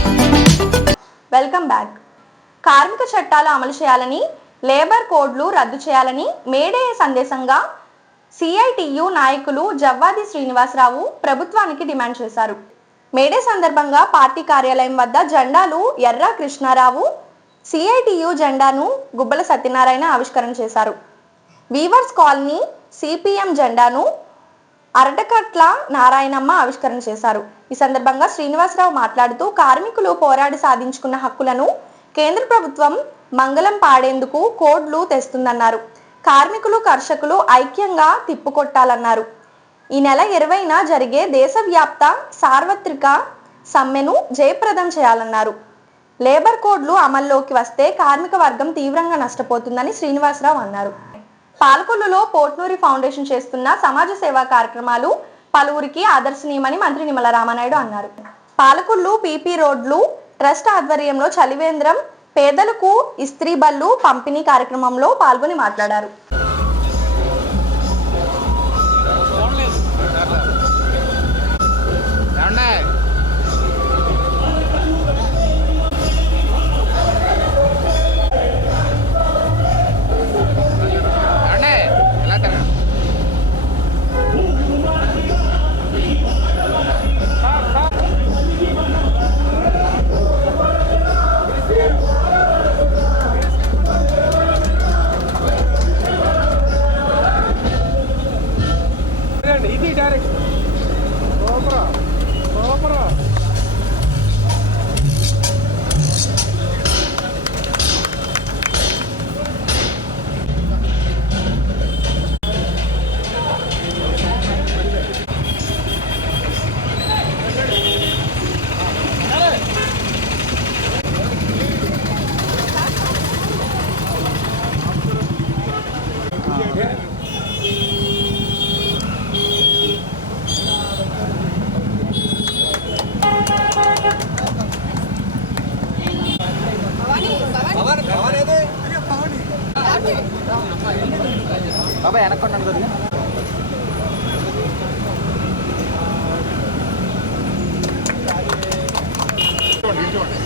Welcome back. కార్మిక చట్టాలు అమలు చేయాలని, లేబర్ కోడ్లు రద్దు చేయాలని మేడే సందేశంగా CITU నాయకులు జవ్వాది శ్రీనివాసరావు ప్రభుత్వానికి డిమాండ్ చేశారు. మేడే సందర్భంగా పార్టీ కార్యాలయం వద్ద జెండాలు ఎర్ర కృష్ణారావు, CITU జెండాను గుబ్బల సత్యనారాయణ ఆవిష్కరణ చేశారు. వీవర్స్ కాలనీ CPM జెండాను అరటకట్ల నారాయణమ్మ ఆవిష్కరణ చేశారు. ఈ సందర్భంగా శ్రీనివాసరావు మాట్లాడుతూ కార్మికులు పోరాడి సాధించుకున్న హక్కులను కేంద్ర ప్రభుత్వం మంగళం పాడేందుకు కోడ్లు తెస్తుందన్నారు. కార్మికులు, కర్షకులు ఐక్యంగా తిప్పుకొట్టాలన్నారు. ఈ నెల 20న జరిగే దేశవ్యాప్త సార్వత్రిక సమ్మెను జయప్రదం చేయాలన్నారు. లేబర్ కోడ్లు అమల్లోకి వస్తే కార్మిక వర్గం తీవ్రంగా నష్టపోతుందని శ్రీనివాసరావు అన్నారు. పాలకొల్లులో పోర్ట్నూరి ఫౌండేషన్ చేస్తున్న సమాజ సేవా కార్యక్రమాలు పలువురికి ఆదర్శనీయమని మంత్రి నిమ్మల రామానాయుడు అన్నారు. పాలకొల్లు PP రోడ్లు ట్రస్ట్ ఆధ్వర్యంలో చలివేంద్రం పేదలకు ఇస్త్రీ బళ్ళు పంపిణీ కార్యక్రమంలో పాల్గొని మాట్లాడారు.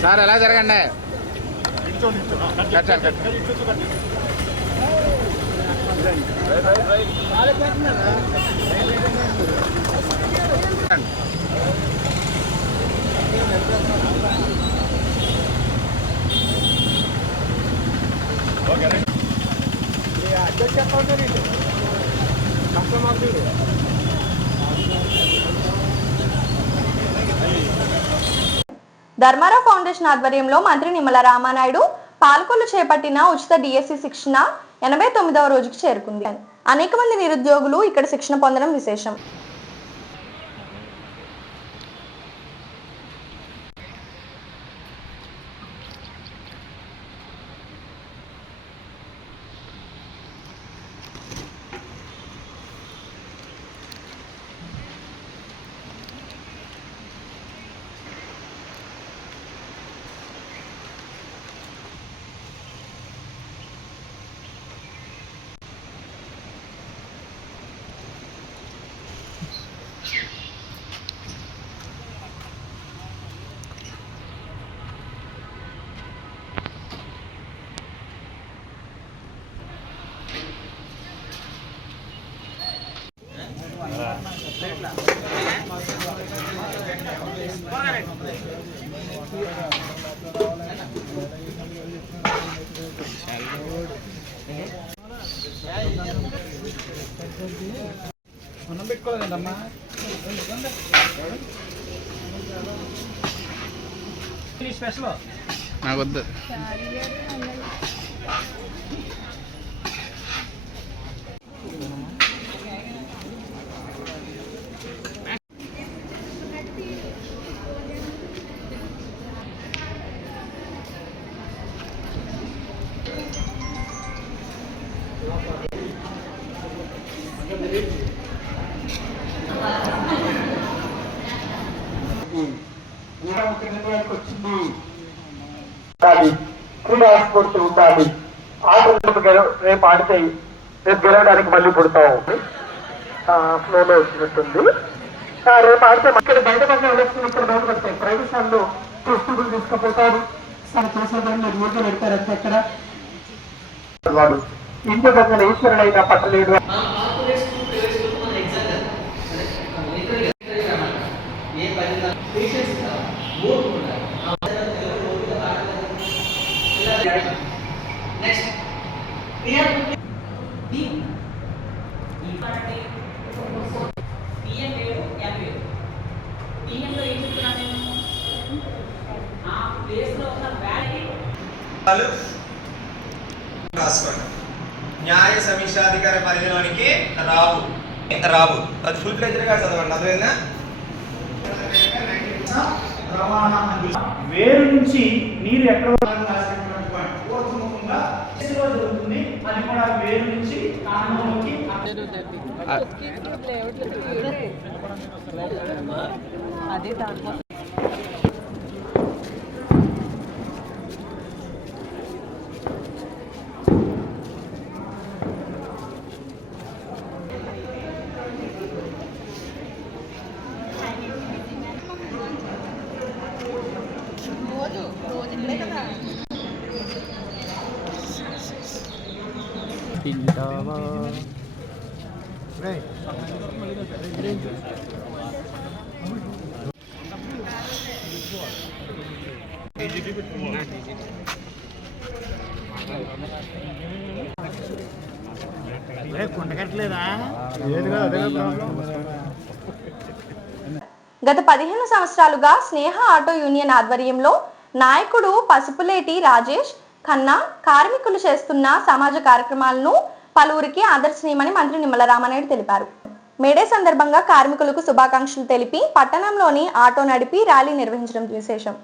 సార్ ఎలా జరగండి. ధర్మారావు ఫౌండేషన్ ఆధ్వర్యంలో మంత్రి నిమ్మల రామానాయుడు పాలకొల్లు చేపట్టిన ఉచిత DSC శిక్షణ 89వ రోజుకు చేరుకుంది. అనేక మంది నిరుద్యోగులు ఇక్కడ శిక్షణ పొందడం విశేషం. మనం పెట్టుకోలేదమ్మా స్పెషల్ నాకు వద్దు. క్రీడా స్ఫూర్తి ఉండాలి. ఆటలు రేపు ఆడితే రేపు గెలవడానికి మళ్ళీ పుడతాం. ఫ్లోలో వచ్చినట్టుంది. రేపు ఆడితే ఇక్కడ బయట పడిన ఎలక్షన్ ఇక్కడ బయట పడతాయి. ప్రైవేట్ వాళ్ళు టెస్టులు తీసుకుపోతారు. చేసేదాన్ని మీరు ఊరిలో పెడతారు అంతే. ఎక్కడ వాడు ఇంటి దగ్గర ఈశ్వరుడైనా పట్టలేడు. న్యాయ సమీక్షాధికార పరిధిలోనికి రావు రావు అది ఫుల్ ప్లేజర్గా చదవండి. అదేనా వేరు నుంచి నీరు ఎక్కడ జరుగుతుంది. అది కూడా వేరు నుంచి కాండంలోకి గత 15 సంవత్సరాలుగా స్నేహ ఆటో యూనియన్ ఆధ్వర్యంలో నాయకుడు పసుపులేటి రాజేష్ ఖన్నా కార్మికులు చేస్తున్న సమాజ కార్యక్రమాలను పలువురికి ఆదర్శనీయమని మంత్రి నిమ్మల రామానాయుడు తెలిపారు. మేడే సందర్భంగా కార్మికులకు శుభాకాంక్షలు తెలిపి పట్టణంలోని ఆటో నడిపి ర్యాలీ నిర్వహించడం విశేషం.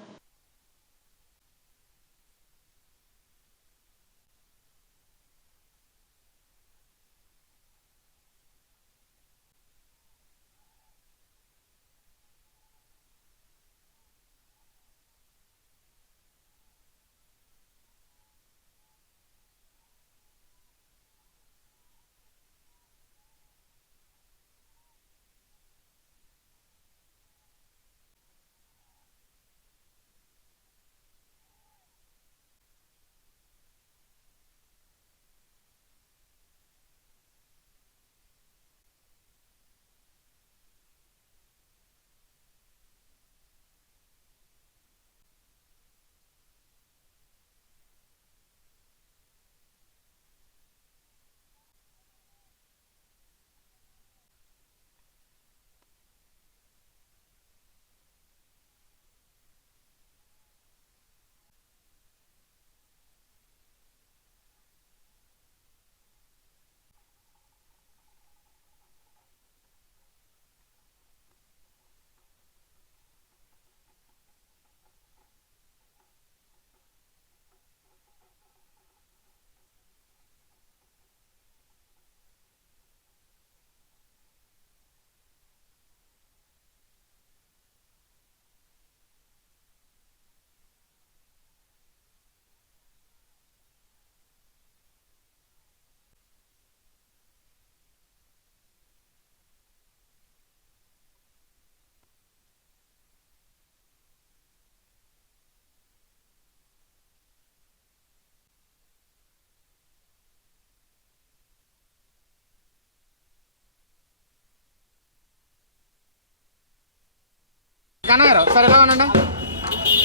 కన్నగారు ఒకసారి ఎలా ఉండండి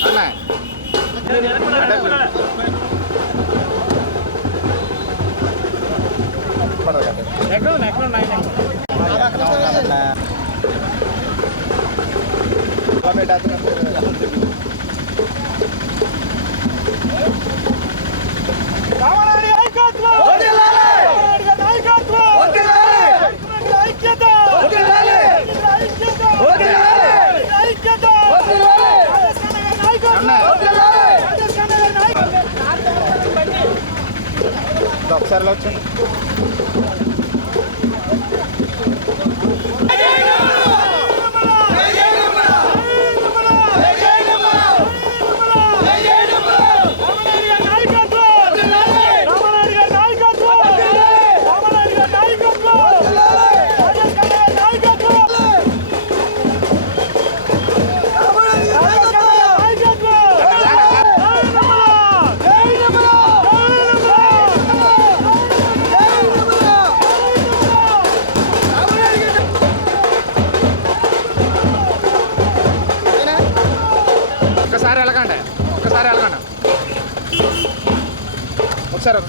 అన్న ఒకసారి వచ్చింది ఒకసారి వెళ్ళకండి ఒకసారి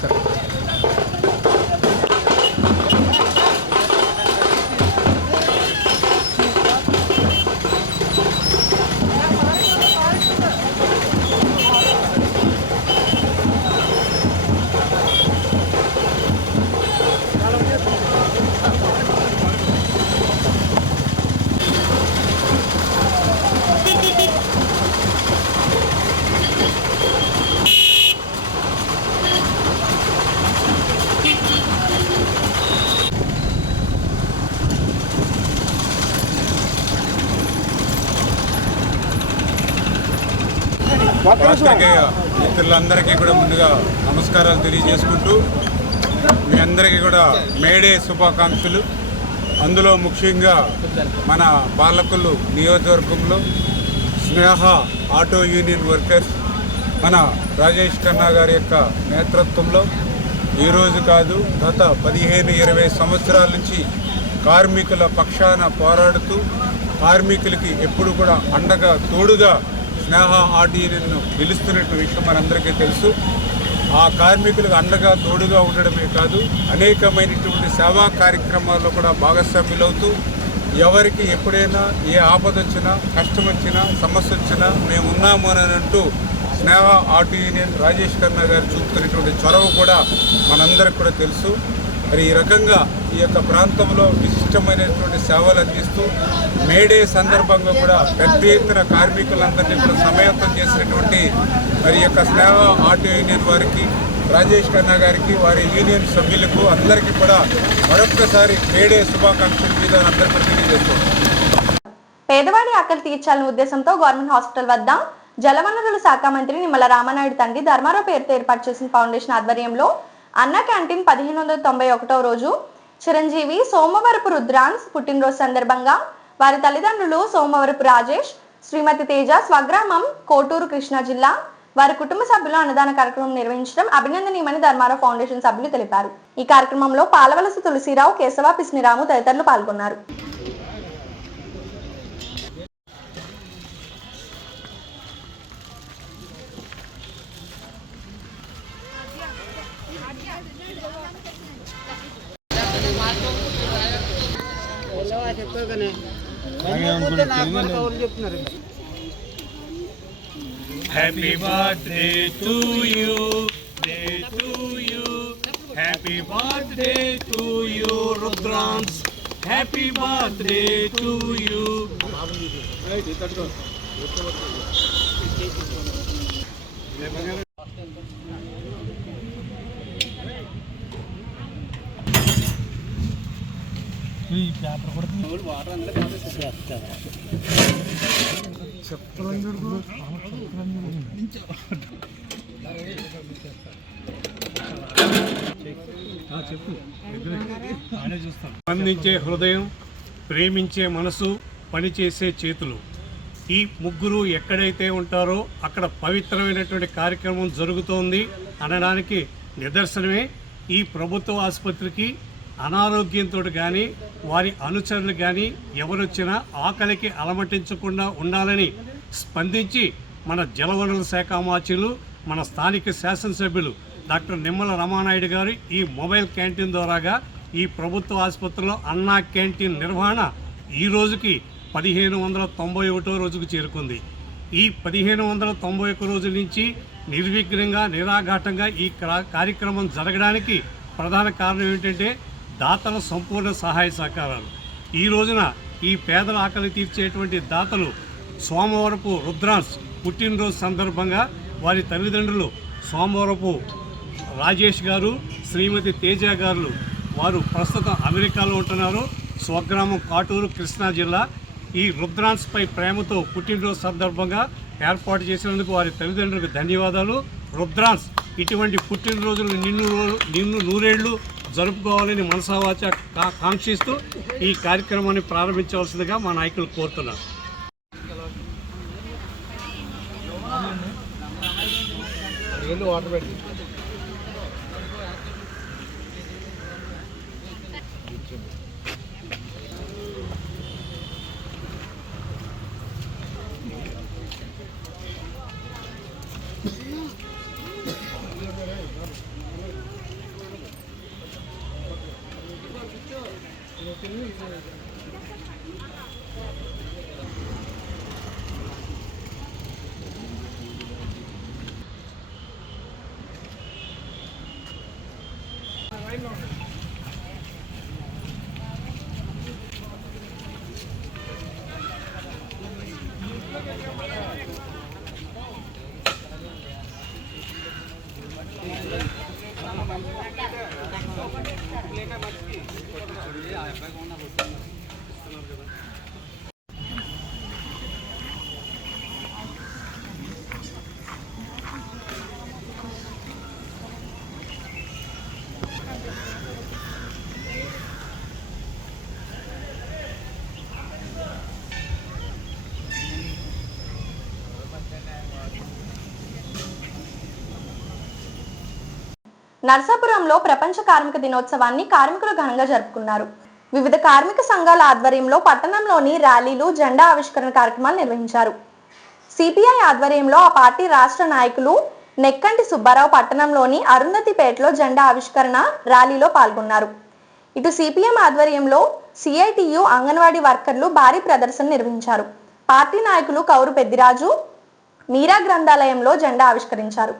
పాత్రికేయ మిత్రులందరికీ కూడా ముందుగా నమస్కారాలు తెలియజేసుకుంటూ మీ అందరికీ కూడా మేడే శుభాకాంక్షలు. అందులో ముఖ్యంగా మన పాలకొల్లు నియోజకవర్గంలో స్నేహ ఆటో యూనియన్ వర్కర్స్ మన రాజేష్ ఖన్నా గారి యొక్క నేతృత్వంలో ఈరోజు కాదు గత 15-20 సంవత్సరాల నుంచి కార్మికుల పక్షాన పోరాడుతూ కార్మికులకి ఎప్పుడు కూడా అండగా తోడుగా స్నేహ ఆటో యూనియన్ను నిలుస్తున్నటువంటి విషయం మనందరికీ తెలుసు. ఆ కార్మికులకు అండగా తోడుగా ఉండడమే కాదు అనేకమైనటువంటి సేవా కార్యక్రమాల్లో కూడా భాగస్వామ్యులవుతూ ఎవరికి ఎప్పుడైనా ఏ ఆపద వచ్చినా కష్టం వచ్చినా సమస్య వచ్చినా మేము ఉన్నాము అని అంటూ స్నేహ ఆటో యూనియన్ రాజేష్ ఖన్నా గారు చూపుతున్నటువంటి చొరవ కూడా మనందరికి కూడా తెలుసు. మరి ఈ రకంగా ఈ యొక్క ప్రాంతంలో విశిష్టమైనటువంటి సేవలు అందిస్తూ మేడే సందర్భంగా కూడా పెద్ద ఎత్తున కార్మికులందరినీ కూడా సమాయత్తం చేసినటువంటి మరి యొక్క స్నేహ ఆటో యూనియన్ వారికి రాజేష్ ఖన్నా గారికి వారి యూనియన్ సభ్యులకు అందరికీ కూడా మరొక్కసారి మేడే శుభాకాంక్షలు మీద అందరికీ తెలియజేస్తున్నాం. పేదవాడి ఆకలి తీర్చాలనే ఉద్దేశంతో గవర్నమెంట్ హాస్పిటల్ వద్ద జలవనరుల శాఖ మంత్రి నిమ్మల రామానాయుడు తండ్రి ధర్మారావు పేరుతో ఏర్పాటు చేసిన ఫౌండేషన్ ఆధ్వర్యంలో అన్న క్యాంటీన్ 1591వ రోజు చిరంజీవి సోమవరపు రుద్రాన్స్ పుట్టినరోజు సందర్భంగా వారి తల్లిదండ్రులు సోమవరపు రాజేష్, శ్రీమతి తేజ స్వగ్రామం కోటూరు కృష్ణా జిల్లా వారి కుటుంబ సభ్యులు అన్నదాన కార్యక్రమం నిర్వహించడం అభినందనీయమని ధర్మారావు ఫౌండేషన్ సభ్యులు తెలిపారు. ఈ కార్యక్రమంలో పాలవలస తులసిరావు, కేశవ పిస్నిరాము తదితరులు పాల్గొన్నారు. Happy birthday to you, day to you. Happy birthday to you, Rudrans. Happy birthday to you. స్పందించే హృదయం, ప్రేమించే మనసు, పనిచేసే చేతులు, ఈ ముగ్గురు ఎక్కడైతే ఉంటారో అక్కడ పవిత్రమైనటువంటి కార్యక్రమం జరుగుతోంది అనడానికి నిదర్శనమే ఈ ప్రభుత్వ ఆసుపత్రికి అనారోగ్యంతో కానీ వారి అనుచరులు కానీ ఎవరొచ్చినా ఆకలికి అలమటించకుండా ఉండాలని స్పందించి మన జలవనరుల శాఖ అమాత్యులు మన స్థానిక శాసనసభ్యులు డాక్టర్ నిమ్మల రామానాయుడు గారు ఈ మొబైల్ క్యాంటీన్ ద్వారాగా ఈ ప్రభుత్వ ఆసుపత్రిలో అన్నా క్యాంటీన్ నిర్వహణ ఈ రోజుకి 1591వ రోజుకు చేరుకుంది. ఈ 1591 రోజుల నుంచి నిర్విఘ్నంగా నిరాఘాటంగా ఈ కార్యక్రమం జరగడానికి ప్రధాన కారణం ఏంటంటే దాతల సంపూర్ణ సహాయ సహకారాలు. ఈ రోజున ఈ పేదల ఆకలి తీర్చేటువంటి దాతలు సోమవరపు రుద్రాన్స్ పుట్టినరోజు సందర్భంగా వారి తల్లిదండ్రులు సోమవరపు రాజేష్ గారు, శ్రీమతి తేజ గారు వారు ప్రస్తుతం అమెరికాలో ఉంటున్నారు. స్వగ్రామం కాటూరు, కృష్ణా జిల్లా. ఈ రుద్రాన్స్పై ప్రేమతో పుట్టినరోజు సందర్భంగా ఏర్పాటు చేసినందుకు వారి తల్లిదండ్రులకు ధన్యవాదాలు. రుద్రాన్స్ ఇటువంటి పుట్టినరోజులు నిన్ను నూరేళ్లు జరుపుకోవాలని మనసావాచ కాంక్షిస్తూ ఈ కార్యక్రమాన్ని ప్రారంభించవలసిందిగా మా నాయకులు కోరుతున్నారు. నర్సాపురంలో ప్రపంచ కార్మిక దినోత్సవాన్ని కార్మికులు ఘనంగా జరుపుకున్నారు. వివిధ కార్మిక సంఘాల ఆధ్వర్యంలో పట్టణంలోని ర్యాలీలు, జెండా ఆవిష్కరణ కార్యక్రమాలు నిర్వహించారు. సిపిఐ ఆధ్వర్యంలో ఆ పార్టీ రాష్ట్ర నాయకులు నెక్కంటి సుబ్బారావు పట్టణంలోని అరుంధతిపేటలో జెండా ఆవిష్కరణ ర్యాలీలో పాల్గొన్నారు. ఇటు సిపిఎం ఆధ్వర్యంలో సిఐటియు అంగన్వాడీ వర్కర్లు భారీ ప్రదర్శన నిర్వహించారు. పార్టీ నాయకులు కౌరు పెద్దిరాజు మీరా గ్రంథాలయంలో జెండా ఆవిష్కరించారు.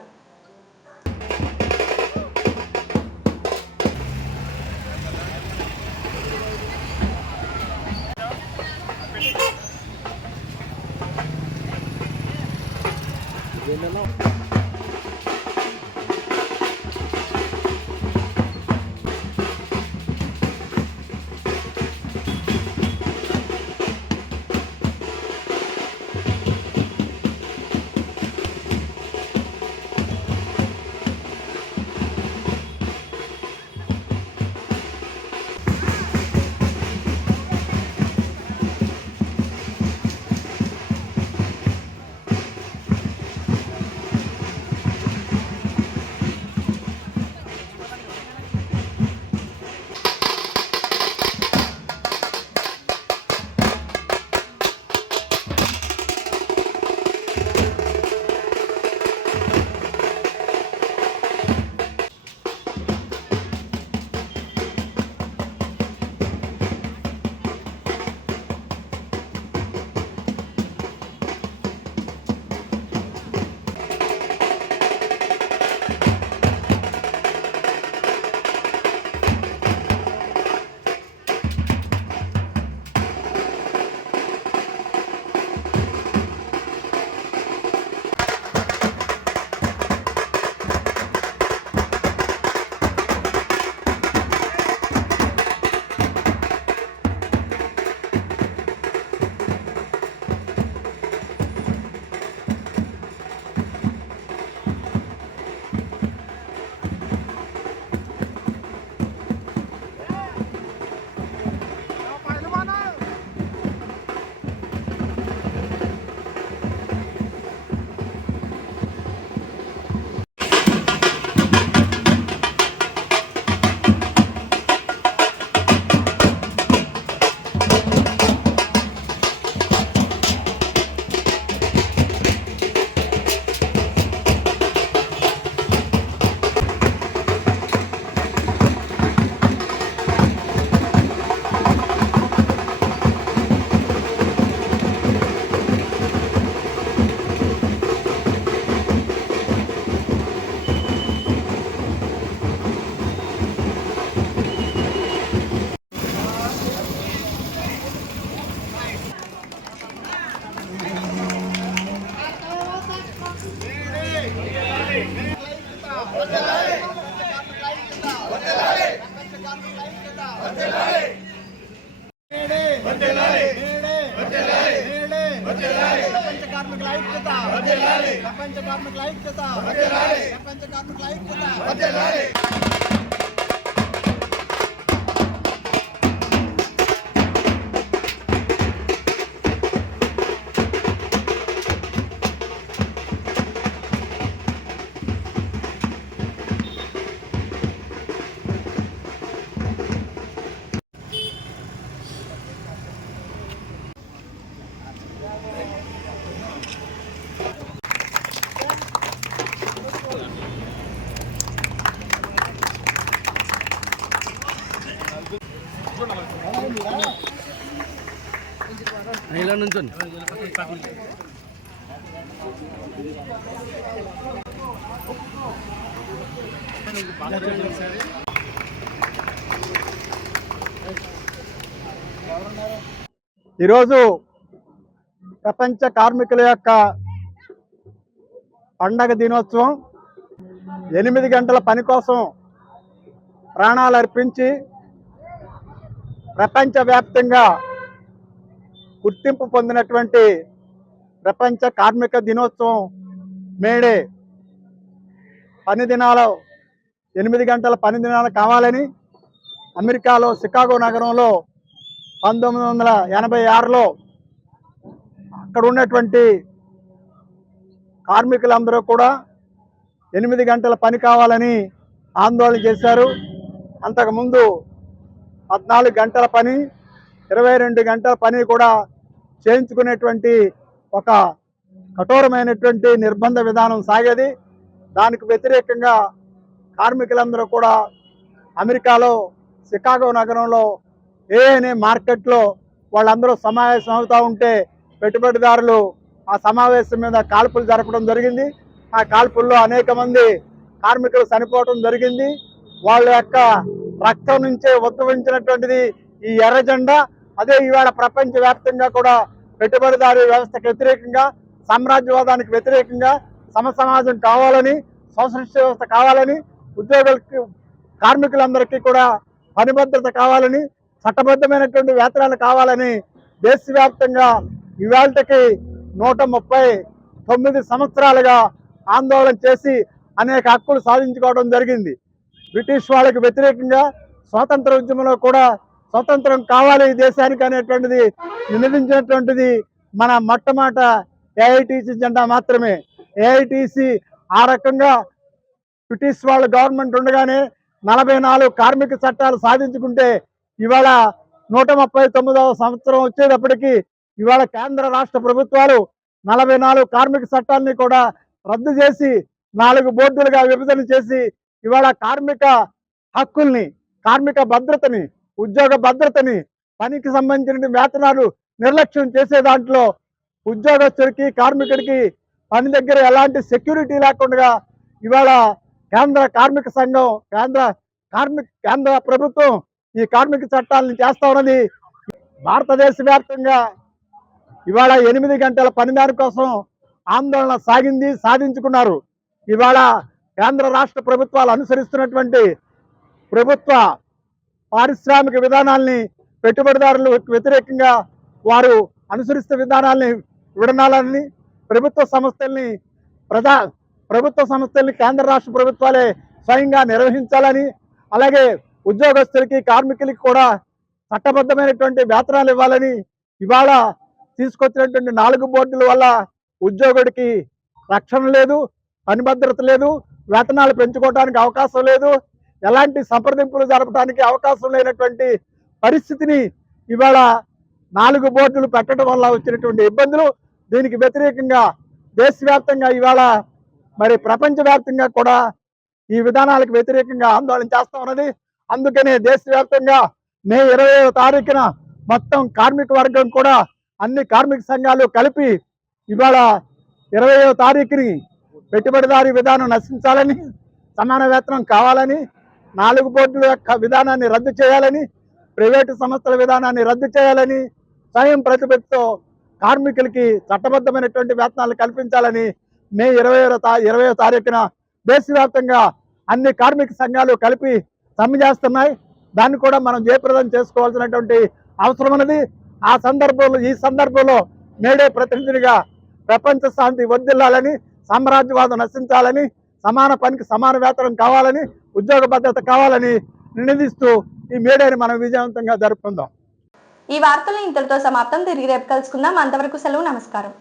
ప్రపంచ కార్మికుల ఐక్యత, ప్రపంచ కార్మికుల ఐక్యత, ప్రపంచ కార్మికుల ఐక్యత. ఇలా నుంచోండి. ఈరోజు ప్రపంచ కార్మికుల యొక్క పండగ దినోత్సవం. 8 గంటల పని కోసం ప్రాణాలు అర్పించి ప్రపంచవ్యాప్తంగా గుర్తింపు పొందినటువంటి ప్రపంచ కార్మిక దినోత్సవం మేడే. పని దినాలు 8 గంటల పని దినాలు కావాలని అమెరికాలో షికాగో నగరంలో 1986లో అక్కడ ఉన్నటువంటి కార్మికులందరూ కూడా 8 గంటల పని కావాలని ఆందోళన చేశారు. అంతకుముందు 14 గంటల పని, 22 గంటల పని కూడా చేయించుకునేటువంటి ఒక కఠోరమైనటువంటి నిర్బంధ విధానం సాగేది. దానికి వ్యతిరేకంగా కార్మికులందరూ కూడా అమెరికాలో షికాగో నగరంలో ఏఎన్ఏ మార్కెట్లో వాళ్ళందరూ సమావేశం అవుతూ ఉంటే పెట్టుబడిదారులు ఆ సమావేశం మీద కాల్పులు జరపడం జరిగింది. ఆ కాల్పుల్లో అనేక మంది కార్మికులు చనిపోవడం జరిగింది. వాళ్ళ యొక్క రక్తం నుంచే ఉద్భవించినటువంటిది ఈ ఎర్ర జెండా. అదే ఇవాళ ప్రపంచవ్యాప్తంగా కూడా పెట్టుబడిదారు వ్యవస్థకు వ్యతిరేకంగా, సామ్రాజ్యవాదానికి వ్యతిరేకంగా సమసమాజం కావాలని, సోషలిస్ట్ వ్యవస్థ కావాలని, ఉద్యోగులకి కార్మికులందరికీ కూడా పని భద్రత కావాలని, చట్టబద్ధమైనటువంటి వేతనాలు కావాలని దేశవ్యాప్తంగా ఇవాళకి 139 సంవత్సరాలుగా ఆందోళన చేసి అనేక హక్కులు సాధించుకోవడం జరిగింది. బ్రిటిష్ వాళ్ళకి వ్యతిరేకంగా స్వాతంత్ర ఉద్యమంలో కూడా స్వతంత్రం కావాలి ఈ దేశానికి అనేటువంటిది నినదించినటువంటిది మన మొట్టమొదట ఏఐటీసీ జెండా మాత్రమే. ఏఐటీసీ ఆ రకంగా బ్రిటిష్ వాళ్ళ గవర్నమెంట్ ఉండగానే 44 కార్మిక చట్టాలు సాధించుకుంటే ఇవాళ 139వ సంవత్సరం వచ్చేటప్పటికి ఇవాళ కేంద్ర రాష్ట్ర ప్రభుత్వాలు 44 కార్మిక చట్టాలని కూడా రద్దు చేసి 4 బోర్డులుగా విభజన చేసి ఇవాళ కార్మిక హక్కుల్ని, కార్మిక భద్రతని, ఉద్యోగ భద్రతని, పనికి సంబంధించిన వేతనాలు నిర్లక్ష్యం చేసే దాంట్లో ఉద్యోగస్తుడికి, కార్మికుడికి పని దగ్గర ఎలాంటి సెక్యూరిటీ లేకుండా ఇవాళ కేంద్ర కార్మిక సంఘం, కేంద్ర ప్రభుత్వం ఈ కార్మిక చట్టాలను చేస్తా ఉన్నది. భారతదేశ వ్యాప్తంగా ఇవాళ 8 గంటల పనిదారి కోసం ఆందోళన సాగింది, సాధించుకున్నారు. ఇవాళ కేంద్ర రాష్ట్ర ప్రభుత్వాలు అనుసరిస్తున్నటువంటి ప్రభుత్వ పారిశ్రామిక విధానాల్ని పెట్టుబడిదారులకు వ్యతిరేకంగా వారు అనుసరిస్తున్న విధానాల్ని విడనాలని, ప్రభుత్వ సంస్థల్ని కేంద్ర రాష్ట్ర ప్రభుత్వాలే స్వయంగా నిర్వహించాలని, అలాగే ఉద్యోగస్తులకి, కార్మికులకి కూడా చట్టబద్ధమైనటువంటి వేతనాలు ఇవ్వాలని ఇవాళ తీసుకొచ్చినటువంటి 4 బోర్డుల వల్ల ఉద్యోగుడికి రక్షణ లేదు, పని భద్రత లేదు, వేతనాలు పెంచుకోవడానికి అవకాశం లేదు, ఎలాంటి సంప్రదింపులు జరపడానికి అవకాశం లేనటువంటి పరిస్థితిని ఇవాళ 4 బోర్డులు పెట్టడం వల్ల వచ్చినటువంటి ఇబ్బందులు. దీనికి వ్యతిరేకంగా దేశవ్యాప్తంగా ఇవాళ మరి ప్రపంచవ్యాప్తంగా కూడా ఈ విధానాలకు వ్యతిరేకంగా ఆందోళన చేస్తా ఉన్నది. అందుకనే దేశవ్యాప్తంగా మే 20వ తారీఖున మొత్తం కార్మిక వర్గం కూడా అన్ని కార్మిక సంఘాలు కలిపి ఇవాళ 20వ తారీఖుని పెట్టుబడిదారీ విధానం నశించాలని, సమాన వేతనం కావాలని, 4 బోర్డుల యొక్క విధానాన్ని రద్దు చేయాలని, ప్రైవేటు సంస్థల విధానాన్ని రద్దు చేయాలని, స్వయం ప్రతిపత్తితో కార్మికులకి చట్టబద్ధమైనటువంటి వేతనాలు కల్పించాలని మే 20వ తారీఖున దేశవ్యాప్తంగా అన్ని కార్మిక సంఘాలు కలిపి సమ్మె చేస్తున్నాయి. దాన్ని కూడా మనం జయప్రదం చేసుకోవాల్సినటువంటి అవసరం ఉన్నది. ఈ సందర్భంలో మేడే ప్రతినిధిగా ప్రపంచ శాంతి వర్ధిల్లాలని, సామ్రాజ్యవాదం నశించాలని, సమాన పనికి సమాన వేతనం కావాలని, ఉద్యోగ భద్రత కావాలని నినదిస్తూ ఈ మేడేని మనం విజయవంతంగా జరుపుకుందాం. ఈ వార్తలు ఇంతటితో సమాప్తం. తిరిగి రేపు కలుసుకుందాం. అంతవరకు సెలవు. నమస్కారం.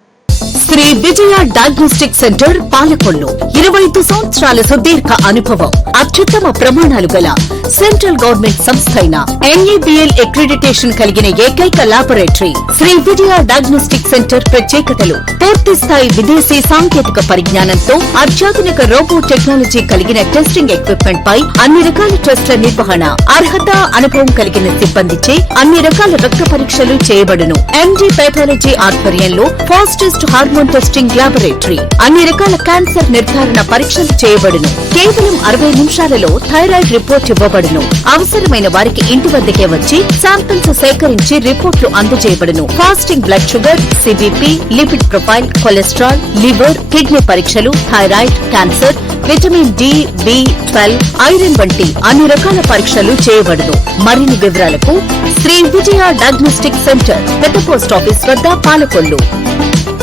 శ్రీ విజయ డయాగ్నోస్టిక్ సెంటర్ పాలకొల్లు 25 సంవత్సరాల సుదీర్ఘ అనుభవం, అత్యుత్తమ ప్రమాణాలు గల సెంట్రల్ గవర్నమెంట్ సంస్థ అయిన NABL అక్రిడిటేషన్ కలిగిన ఏకైక laboratory Shri Vijaya diagnostic centre. ప్రత్యేకతలు: పూర్తి స్థాయి విదేశీ సాంకేతిక పరిజ్ఞానంతో అత్యాధునిక రోబో టెక్నాలజీ కలిగిన టెస్టింగ్ ఎక్విప్మెంట్ పై అన్ని రకాల టెస్టుల నిర్వహణ, అర్హత, అనుభవం కలిగిన సిబ్బందిచే అన్ని రకాల రక్త పరీక్షలు చేయబడును. MD పెథాలజీ ఆధ్వర్యంలో ఫాస్టెస్ట్ హార్మోన్ టెస్టింగ్ ల్యాబొరేటరీ, అన్ని రకాల క్యాన్సర్ నిర్ధారణ పరీక్షలు చేయబడును. కేవలం 60 నిమిషాలలో థైరాయిడ్ రిపోర్ట్ ఇవ్వబడును. అవసరమైన వారికి ఇంటి వద్దకే వచ్చి శాంపిల్స్ సేకరించి రిపోర్ట్లు అందజేయబడును. Fasting blood sugar, CBP, lipid profile, cholesterol, liver, kidney పరీక్షలు, thyroid, cancer, vitamin D, B12, iron వంటి అన్ని రకాల పరీక్షలు చేయబడును. మరిన్ని వివరాలకు శ్రీ విజయ డయాగ్నోస్టిక్ సెంటర్, పెద్ద పోస్ట్ ఆఫీస్ వద్ద, పాలకొల్లు.